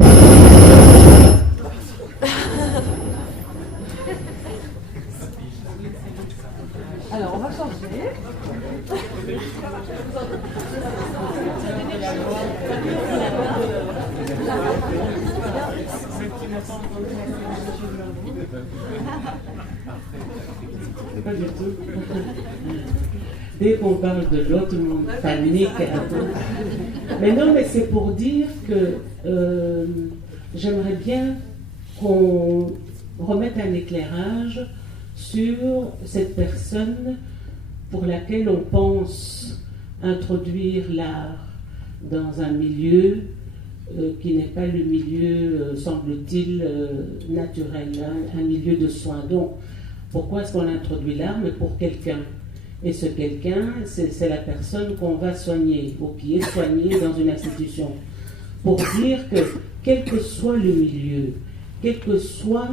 Alors, on va changer. Pas du tout. Dès qu'on parle de l'autre, tout le monde panique. Mais non, mais c'est pour dire que j'aimerais bien qu'on remette un éclairage sur cette personne pour laquelle on pense introduire l'art dans un milieu qui n'est pas le milieu, semble-t-il, naturel, hein, un milieu de soins. Donc, pourquoi est-ce qu'on introduit l'art? Mais pour quelqu'un. Et ce quelqu'un, c'est la personne qu'on va soigner, ou qui est soignée dans une institution. Pour dire que, quel que soit le milieu, quel que soit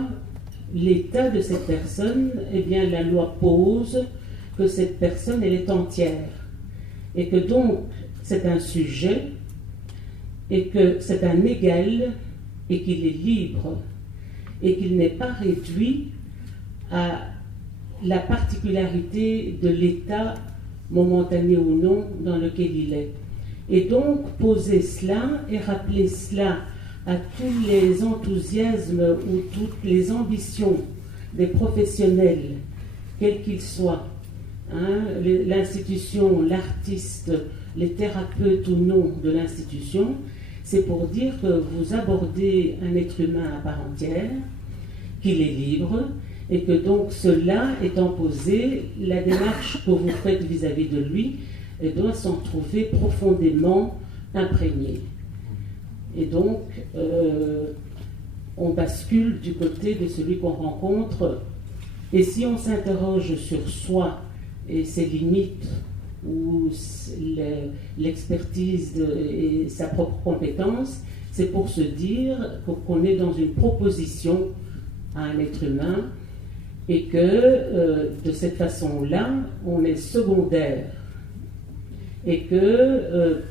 l'état de cette personne, eh bien, la loi pose que cette personne, elle est entière. Et que donc, c'est un sujet, et que c'est un égal, et qu'il est libre, et qu'il n'est pas réduit à la particularité de l'état, momentané ou non, dans lequel il est. Et donc, poser cela et rappeler cela à tous les enthousiasmes ou toutes les ambitions des professionnels, quels qu'ils soient, hein, l'institution, l'artiste, les thérapeutes ou non de l'institution, c'est pour dire que vous abordez un être humain à part entière, qu'il est libre, et que donc cela étant posé, la démarche que vous faites vis-à-vis de lui, elle doit s'en trouver profondément imprégnée. Et donc, on bascule du côté de celui qu'on rencontre, et si on s'interroge sur soi et ses limites, ou l'expertise et sa propre compétence, c'est pour se dire qu'on est dans une proposition à un être humain, et que de cette façon-là, on est secondaire, et que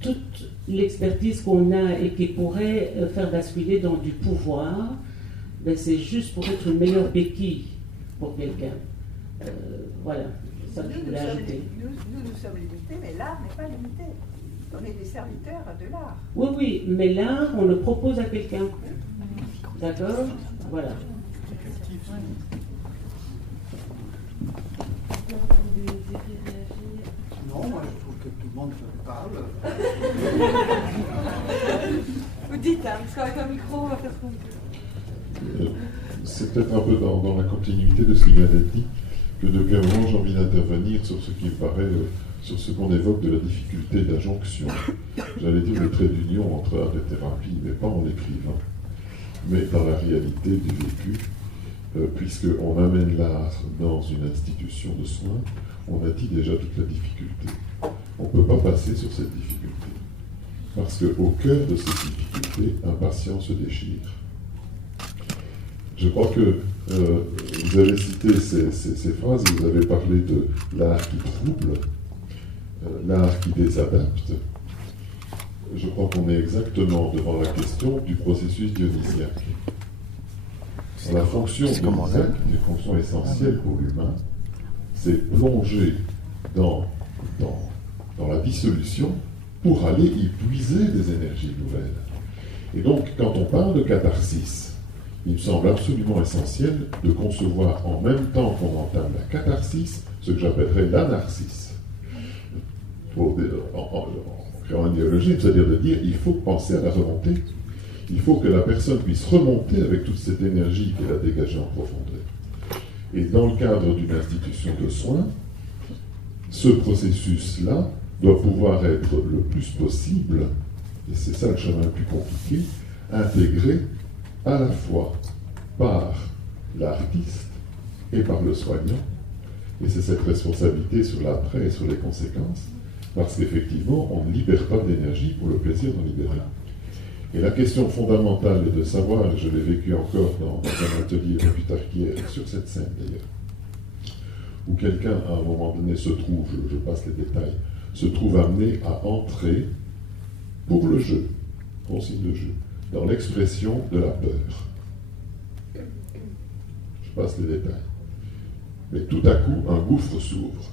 toute l'expertise qu'on a et qui pourrait faire basculer dans du pouvoir, ben c'est juste pour être une meilleure béquille pour quelqu'un. Voilà, ça que je voulais ajouter. Nous sommes limités, mais l'art n'est pas limité. On est des serviteurs de l'art. Oui, oui, mais l'art, on le propose à quelqu'un. D'accord? Voilà. Non, moi je trouve que tout le monde parle. Vous dites, hein, parce qu'avec un micro, on va faire ce qu'on peut. C'est peut-être un peu dans la continuité de ce qui vient d'être dit, que depuis un moment j'ai envie d'intervenir sur ce qui me paraît, sur ce qu'on évoque de la difficulté d'injonction. J'allais dire le trait d'union entre art et thérapie, mais pas en l'écrivant, mais dans la réalité du vécu, puisqu'on amène l'art dans une institution de soins, on a dit déjà toute la difficulté. on ne peut pas passer sur cette difficulté. Parce qu'au cœur de cette difficulté, un patient se déchire. Je crois que vous avez cité ces phrases, vous avez parlé de l'art qui trouble, l'art qui désadapte. Je crois qu'on est exactement devant la question du processus dionysiaque. La fonction dionysiaque, une fonction essentielle pour l'humain, c'est plonger dans la dissolution pour aller y puiser des énergies nouvelles. Et donc, quand on parle de catharsis, il me semble absolument essentiel de concevoir en même temps qu'on entame la catharsis, ce que j'appellerais l'anarsis. En créant une idéologie, c'est-à-dire de dire il faut penser à la remontée. Il faut que la personne puisse remonter avec toute cette énergie qu'elle a dégagée en profondeur. Et dans le cadre d'une institution de soins, ce processus-là doit pouvoir être le plus possible, et c'est ça le chemin le plus compliqué, intégré à la fois par l'artiste et par le soignant. Et c'est cette responsabilité sur l'après et sur les conséquences, parce qu'effectivement, on ne libère pas d'énergie pour le plaisir d'en libérer. Et la question fondamentale est de savoir, et je l'ai vécu encore dans un atelier plus tard qu'hier, sur cette scène d'ailleurs, où quelqu'un, à un moment donné, se trouve, je passe les détails, se trouve amené à entrer pour le jeu, consigne de jeu, dans l'expression de la peur. Je passe les détails. Mais tout à coup, un gouffre s'ouvre.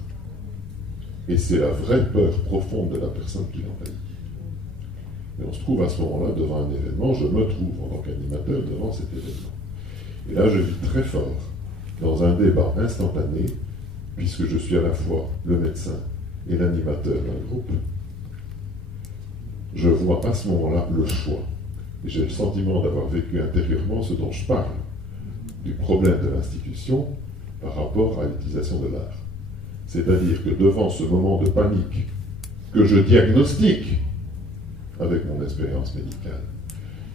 Et c'est la vraie peur profonde de la personne qui l'envahit. Et on se trouve à ce moment-là devant un événement, je me trouve en tant qu'animateur devant cet événement. Et là, je vis très fort dans un débat instantané, puisque je suis à la fois le médecin et l'animateur d'un groupe. Je vois à ce moment-là le choix. Et j'ai le sentiment d'avoir vécu intérieurement ce dont je parle, du problème de l'institution par rapport à l'utilisation de l'art. C'est-à-dire que devant ce moment de panique que je diagnostique avec mon expérience médicale,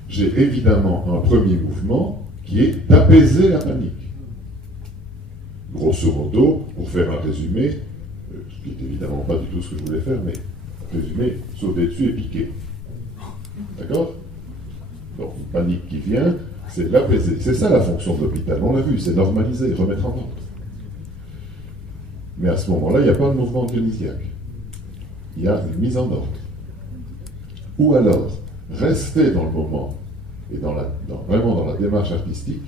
j'ai évidemment un premier mouvement qui est d'apaiser la panique. Grosso modo, pour faire un résumé, ce qui n'est évidemment pas du tout ce que je voulais faire, mais résumé, sauter dessus et piquer. D'accord? Donc, une panique qui vient, c'est l'apaiser. C'est ça la fonction de l'hôpital, on l'a vu, c'est normaliser, remettre en ordre. Mais à ce moment-là, il n'y a pas de mouvement dionysiaque. Il y a une mise en ordre. Ou alors, rester dans le moment et vraiment dans la démarche artistique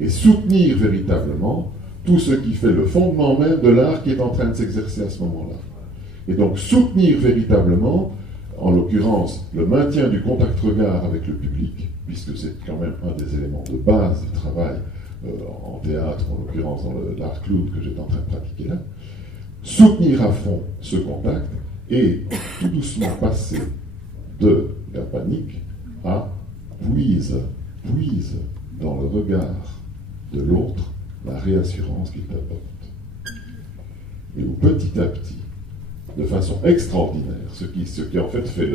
et soutenir véritablement tout ce qui fait le fondement même de l'art qui est en train de s'exercer à ce moment-là. Et donc soutenir véritablement, en l'occurrence, le maintien du contact regard avec le public, puisque c'est quand même un des éléments de base du travail en théâtre, en l'occurrence dans l'art clown que j'étais en train de pratiquer là, soutenir à fond ce contact et tout doucement passer de la panique à puise dans le regard de l'autre la réassurance qu'il t'apporte. Et où petit à petit, de façon extraordinaire, ce qui en fait fait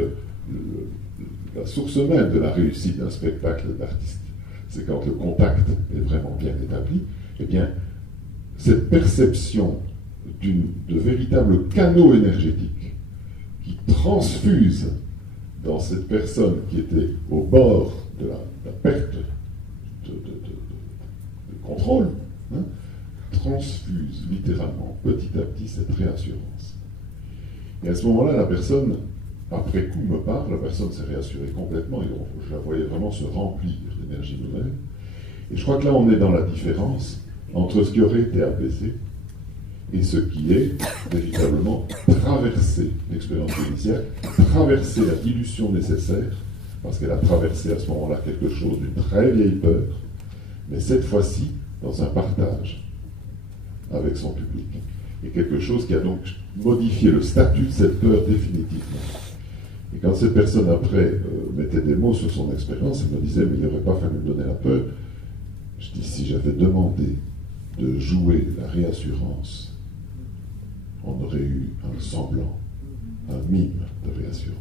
la source même de la réussite d'un spectacle d'artiste, c'est quand le contact est vraiment bien établi, eh bien, cette perception de véritables canaux énergétiques qui transfusent dans cette personne qui était au bord de la perte de contrôle, hein, transfuse littéralement petit à petit cette réassurance. Et à ce moment-là, la personne, après coup, me parle, la personne s'est réassurée complètement, et je la voyais vraiment se remplir d'énergie nouvelle. Et je crois que là, on est dans la différence entre ce qui aurait été apaisé et ce qui est véritablement traverser l'expérience initiale, traverser la dilution nécessaire, parce qu'elle a traversé à ce moment-là quelque chose d'une très vieille peur, mais cette fois-ci dans un partage avec son public. Et quelque chose qui a donc modifié le statut de cette peur définitivement. Et quand cette personne après mettait des mots sur son expérience, elle me disait, mais il n'aurait pas fallu me donner la peur. Je dis, si j'avais demandé de jouer la réassurance, on aurait eu un semblant, un mime de réassurance.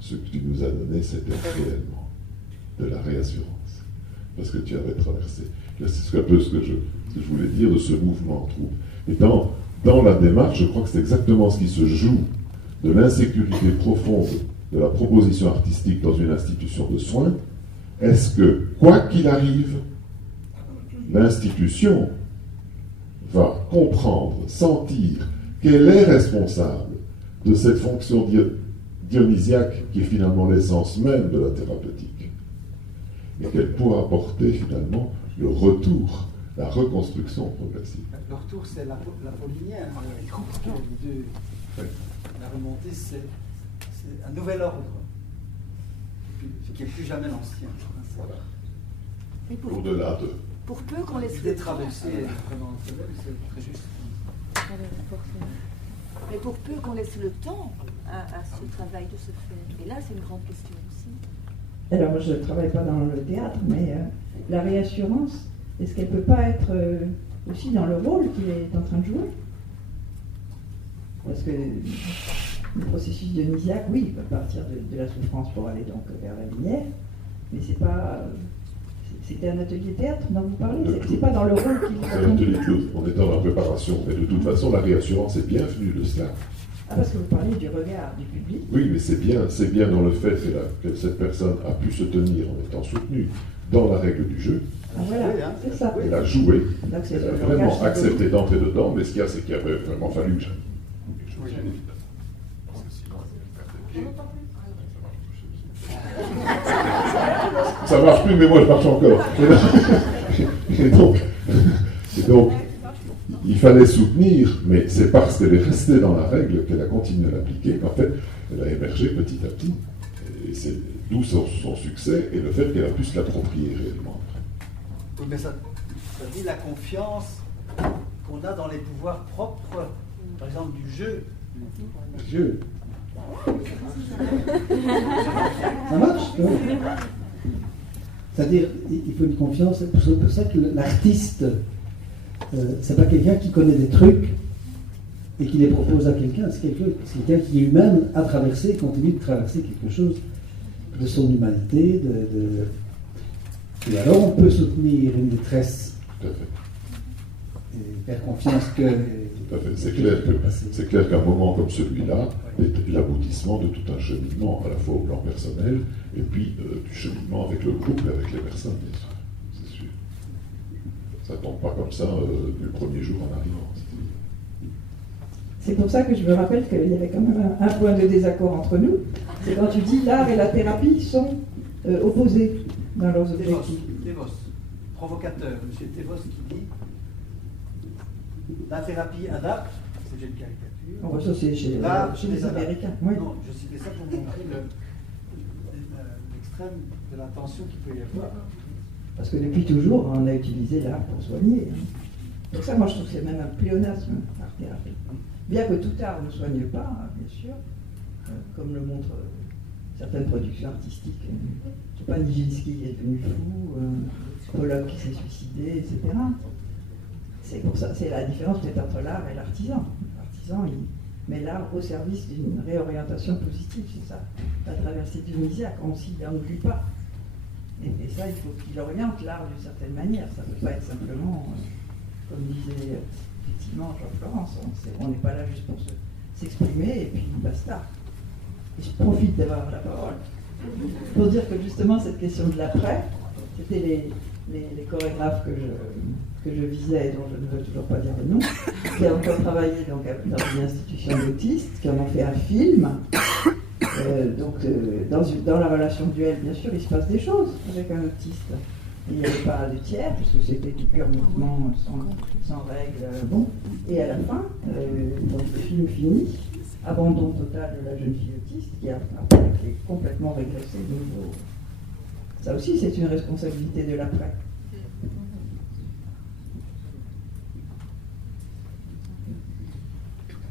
Ce que tu nous as donné, c'était réellement de la réassurance. Parce que tu avais traversé. Là, c'est un peu ce que je voulais dire de ce mouvement trouble. Et dans dans la démarche, je crois que c'est exactement ce qui se joue de l'insécurité profonde de la proposition artistique dans une institution de soins. Est-ce que, quoi qu'il arrive, l'institution va comprendre, sentir qu'elle est responsable de cette fonction dionysiaque qui est finalement l'essence même de la thérapeutique, et qu'elle pourra apporter finalement le retour, la reconstruction progressive. Le retour, c'est l'apollinien. La remontée, c'est un nouvel ordre, qui n'est plus jamais l'ancien. Voilà. Et Au-delà de... Pour peu qu'on laisse L'idée le de temps. traverser vraiment c'est très juste. Mais pour peu qu'on laisse le temps à ce travail de se faire. Et là, c'est une grande question aussi. Alors, moi, je ne travaille pas dans le théâtre, mais la réassurance, est-ce qu'elle ne peut pas être aussi dans le rôle qu'il est en train de jouer? Parce que le processus dionysiaque, oui, il peut partir de la souffrance pour aller donc vers la lumière, mais c'est pas... C'était un atelier théâtre dont vous parlez, c'est pas dans le rôle qu'il C'est un atelier clos, on est dans la préparation, mais de toute façon, la réassurance est bienvenue de cela. Ah, parce que vous parlez du regard du public. Oui, mais c'est bien dans le fait que cette personne a pu se tenir en étant soutenue dans la règle du jeu. Ah, voilà, c'est ça. Elle a joué, Donc, c'est elle a le vraiment langage accepté d'entrer dedans, mais ce qu'il y a, c'est qu'il avait vraiment fallu que ça marche plus, mais moi je marche encore. Et donc, il fallait soutenir, mais c'est parce qu'elle est restée dans la règle qu'elle a continué à l'appliquer qu'en fait, elle a émergé petit à petit. Et c'est d'où son succès et le fait qu'elle a pu se l'approprier réellement. Oui, mais ça dit la confiance qu'on a dans les pouvoirs propres, par exemple du jeu. Le jeu. Ça marche, oui. C'est-à-dire, il faut une confiance. C'est pour ça que l'artiste, c'est pas quelqu'un qui connaît des trucs et qui les propose à quelqu'un. C'est quelqu'un qui lui-même a traversé, continue de traverser quelque chose de son humanité. Et alors, on peut soutenir une détresse. Tout à fait. Et faire confiance que. Tout à fait. C'est clair qu'un moment comme celui-là est l'aboutissement de tout un cheminement, à la fois au plan personnel et puis du cheminement avec le groupe et avec les personnes, bien sûr. C'est sûr. Ça ne tombe pas comme ça du premier jour en arrivant. C'est pour ça que je me rappelle qu'il y avait quand même un point de désaccord entre nous. C'est quand tu dis l'art et la thérapie sont opposés dans leurs objectifs. Thévos, provocateur, M. Thévos qui dit la thérapie adapte, c'est une caricature. Oh, ça c'est chez les Américains. Oui. Non, je citais ça pour montrer l'extrême de la tension qu'il peut y avoir. Parce que depuis toujours, on a utilisé l'art pour soigner. Donc ça, moi je trouve que c'est même un pléonasme, l'art-thérapie. Bien que tout art ne soigne pas, bien sûr, comme le montrent certaines productions artistiques. Je ne sais pas, Nijinsky qui est devenu fou, Pollock qui s'est suicidé, etc. C'est pour ça, c'est la différence peut-être entre l'art et l'artisan. L'artisan, il met l'art au service d'une réorientation positive, c'est ça. La traversée dionysiaque, on n'oublie pas. Et ça, il faut qu'il oriente l'art d'une certaine manière. Ça ne peut pas être simplement, comme disait effectivement Jean-Florence, on n'est pas là juste pour s'exprimer et puis basta. Et je profite d'avoir la parole pour dire que justement cette question de l'après, c'était les chorégraphes que je visais et dont je ne veux toujours pas dire le nom, qui ont encore travaillé donc, dans une institution d'autistes, qui en ont fait un film. Dans la relation duel, bien sûr, il se passe des choses avec un autiste. Il n'y avait pas de tiers, puisque c'était du pur mouvement sans règles. Bon. Et à la fin, donc, le film finit, abandon total de la jeune fille autiste qui est complètement régressée de nouveau. Ça aussi, c'est une responsabilité de l'après.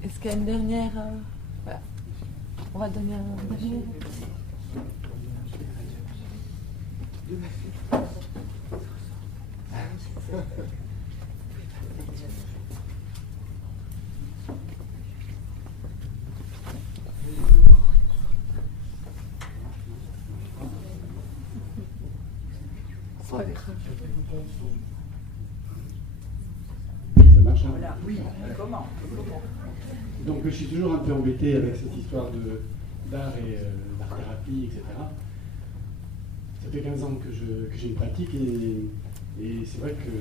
Est-ce qu'il y a une dernière... Voilà. On va donner un dernier... Ça marche. machin. Voilà, oui, comment? Donc je suis toujours un peu embêté avec cette histoire d'art et d'art-thérapie, etc. Ça fait 15 ans que j'ai une pratique et c'est vrai que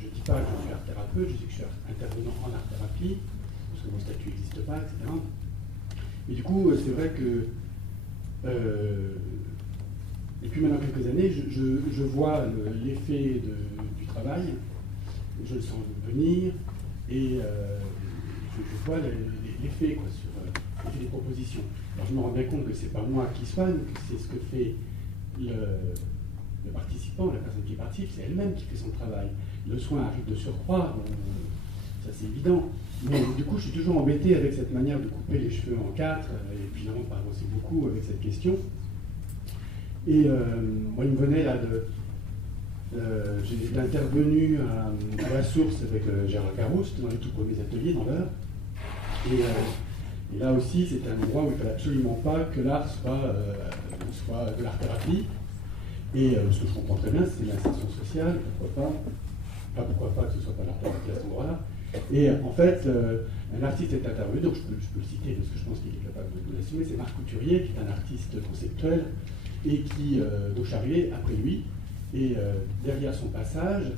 je ne dis pas que je suis art-thérapeute, je dis que je suis intervenant en art-thérapie, parce que mon statut n'existe pas, etc. Et du coup, c'est vrai que depuis maintenant quelques années, je vois l'effet du travail, je le sens venir, et je vois l'effet sur l'effet des propositions. Alors je me rends bien compte que c'est pas moi qui soigne, que c'est ce que fait le participant, la personne qui participe, c'est elle-même qui fait son travail. Le soin arrive de surcroît, bon, ça c'est évident. Mais du coup, je suis toujours embêté avec cette manière de couper les cheveux en quatre, et puis finalement pas avancer beaucoup avec cette question. Et moi, il me venait là j'étais intervenu à la source avec Gérard Carouste dans les tout premiers ateliers dans l'heure. Et là aussi, c'était un endroit où il ne fallait absolument pas que l'art soit de l'art-thérapie. Et ce que je comprends très bien, c'est l'insertion sociale, pourquoi pas que ce ne soit pas l'art-thérapie à cet endroit-là. Et en fait, un artiste est intervenu, donc je peux le citer parce que je pense qu'il est capable de l'assumer, c'est Marc Couturier, qui est un artiste conceptuel, et qui, donc je suis arrivé après lui, et derrière son passage,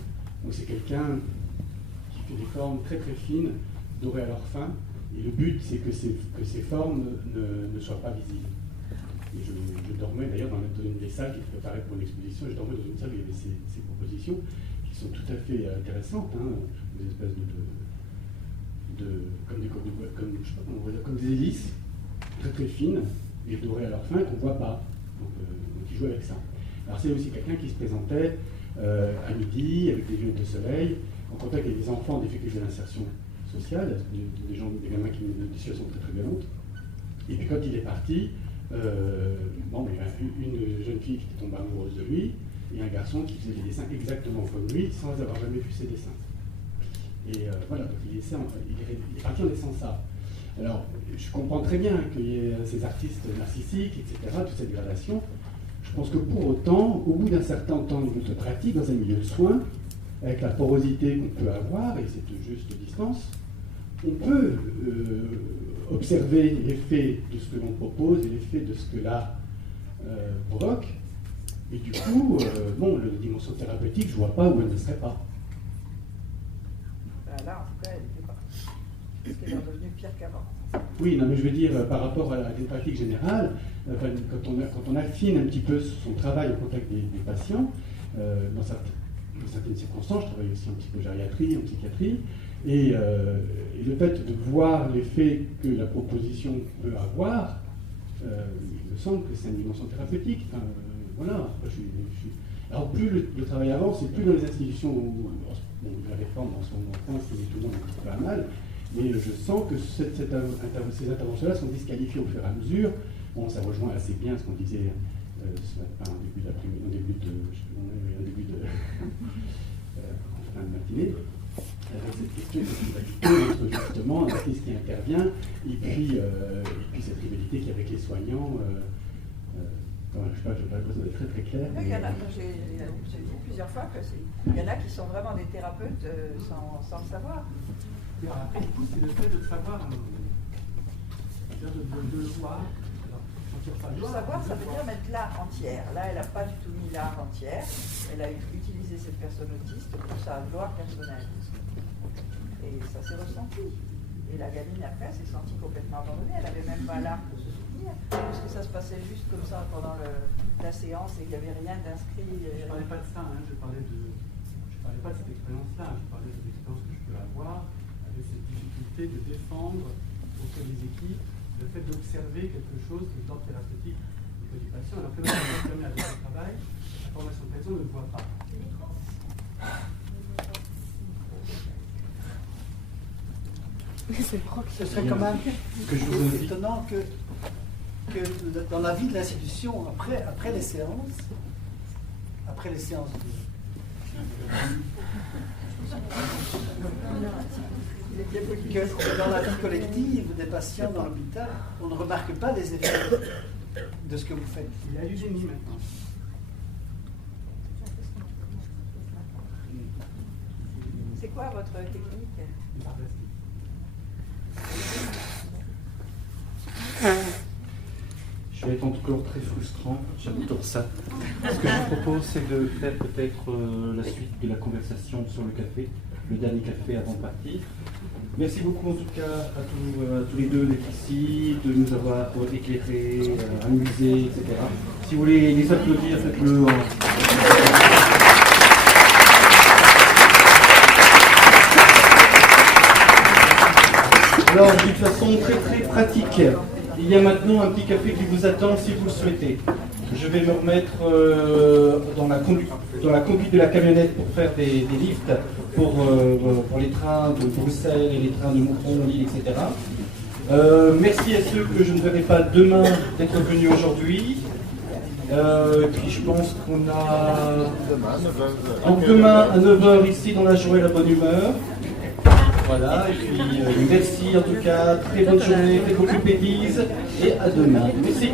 c'est quelqu'un qui fait des formes très très fines, dorées à leur fin, et le but c'est que ces formes ne soient pas visibles. Et je dormais d'ailleurs dans une des salles qui était préparée pour l'exposition, je dormais dans une salle où il y avait ces propositions qui sont tout à fait intéressantes, hein, des espèces comme des hélices très très fines et dorées à leur fin qu'on ne voit pas. Donc il joue avec ça. Alors c'est aussi quelqu'un qui se présentait à midi avec des lunettes de soleil, en contact avec des enfants en difficulté d'insertion sociale, des gamins qui ont des situations très très violentes. Et puis quand il est parti, il y a une jeune fille qui était tombée amoureuse de lui et un garçon qui faisait des dessins exactement comme lui sans avoir jamais vu ses dessins. Et voilà, donc il est parti en laissant ça. Alors, je comprends très bien qu'il y ait ces artistes narcissiques, etc., toute cette gradation. Je pense que pour autant, au bout d'un certain temps de pratique, dans un milieu de soins, avec la porosité qu'on peut avoir et cette juste distance, on peut observer l'effet de ce que l'on propose et l'effet de ce que l'art provoque. Et du coup, la dimension thérapeutique, je ne vois pas où elle ne serait pas. Là, en tout cas, elle n'était pas. Parce qu'elle est redevenue pire qu'avant. Oui, non, mais je veux dire, par rapport à des pratiques générales, quand on affine un petit peu son travail au contact des patients, dans certaines circonstances, je travaille aussi en psychogériatrie, en psychiatrie, et le fait de voir l'effet que la proposition peut avoir, il me semble que c'est une dimension thérapeutique. Enfin, voilà. Alors plus le travail avance, et plus dans les institutions où la réforme en ce moment en France, tout le monde est pas mal, mais je sens que ces interventions-là sont disqualifiées au fur et à mesure. Bon, ça rejoint assez bien ce qu'on disait ce matin, en début de en fin de matinée, avec cette question de rivalité entre justement un artiste qui intervient et puis cette rivalité qu'il y a avec les soignants. Je ne sais pas, ça va être très très clair. Oui, j'ai dit plusieurs fois qu'il y en a qui sont vraiment des thérapeutes sans le savoir. Après, du coup, c'est le fait de savoir, de le voir. Le savoir, ça veut dire mettre l'art entière. Là, elle n'a pas du tout mis l'art entière. Elle a utilisé cette personne autiste pour sa gloire personnelle. Et ça s'est ressenti. Et la gamine, après, s'est sentie complètement abandonnée. Elle n'avait même pas l'art pour se soutenir, puisque ça se passait juste comme ça pendant la séance et il n'y avait rien d'inscrit. Je ne parlais pas de ça, hein. Je parlais pas de cette expérience-là. Je parlais de l'expérience que je peux avoir avec cette difficulté de défendre auprès des équipes le fait d'observer quelque chose qui est d'ordre thérapeutique auprès du patient, alors que là, on permet avec le travail, la formation de patient ne le voit pas. Ce serait quand même étonnant que dans la vie de l'institution, après les séances que dans la vie collective des patients dans l'hôpital, on ne remarque pas les effets de ce que vous faites. Il y a l'eugénie maintenant. C'est quoi votre technique? Je vais être encore très frustrant, j'adore ça. Ce que je vous propose, c'est de faire peut-être la suite de la conversation sur le café, le dernier café avant de partir. Merci beaucoup en tout cas à tous les deux d'être ici, de nous avoir éclairés, amusés, etc. Si vous voulez les applaudir, faites-le. Alors, d'une façon très très pratique, il y a maintenant un petit café qui vous attend si vous le souhaitez. Je vais me remettre dans la conduite de la camionnette pour faire des lifts pour les trains de Bruxelles et les trains de Moucron, Lille, etc. Merci à ceux que je ne verrai pas demain d'être venus aujourd'hui. Puis je pense qu'on a... Donc demain à 9h ici dans la joie et la bonne humeur. Voilà, et puis merci en tout cas, très bonne journée, faites beaucoup de bêtises et à demain. Merci.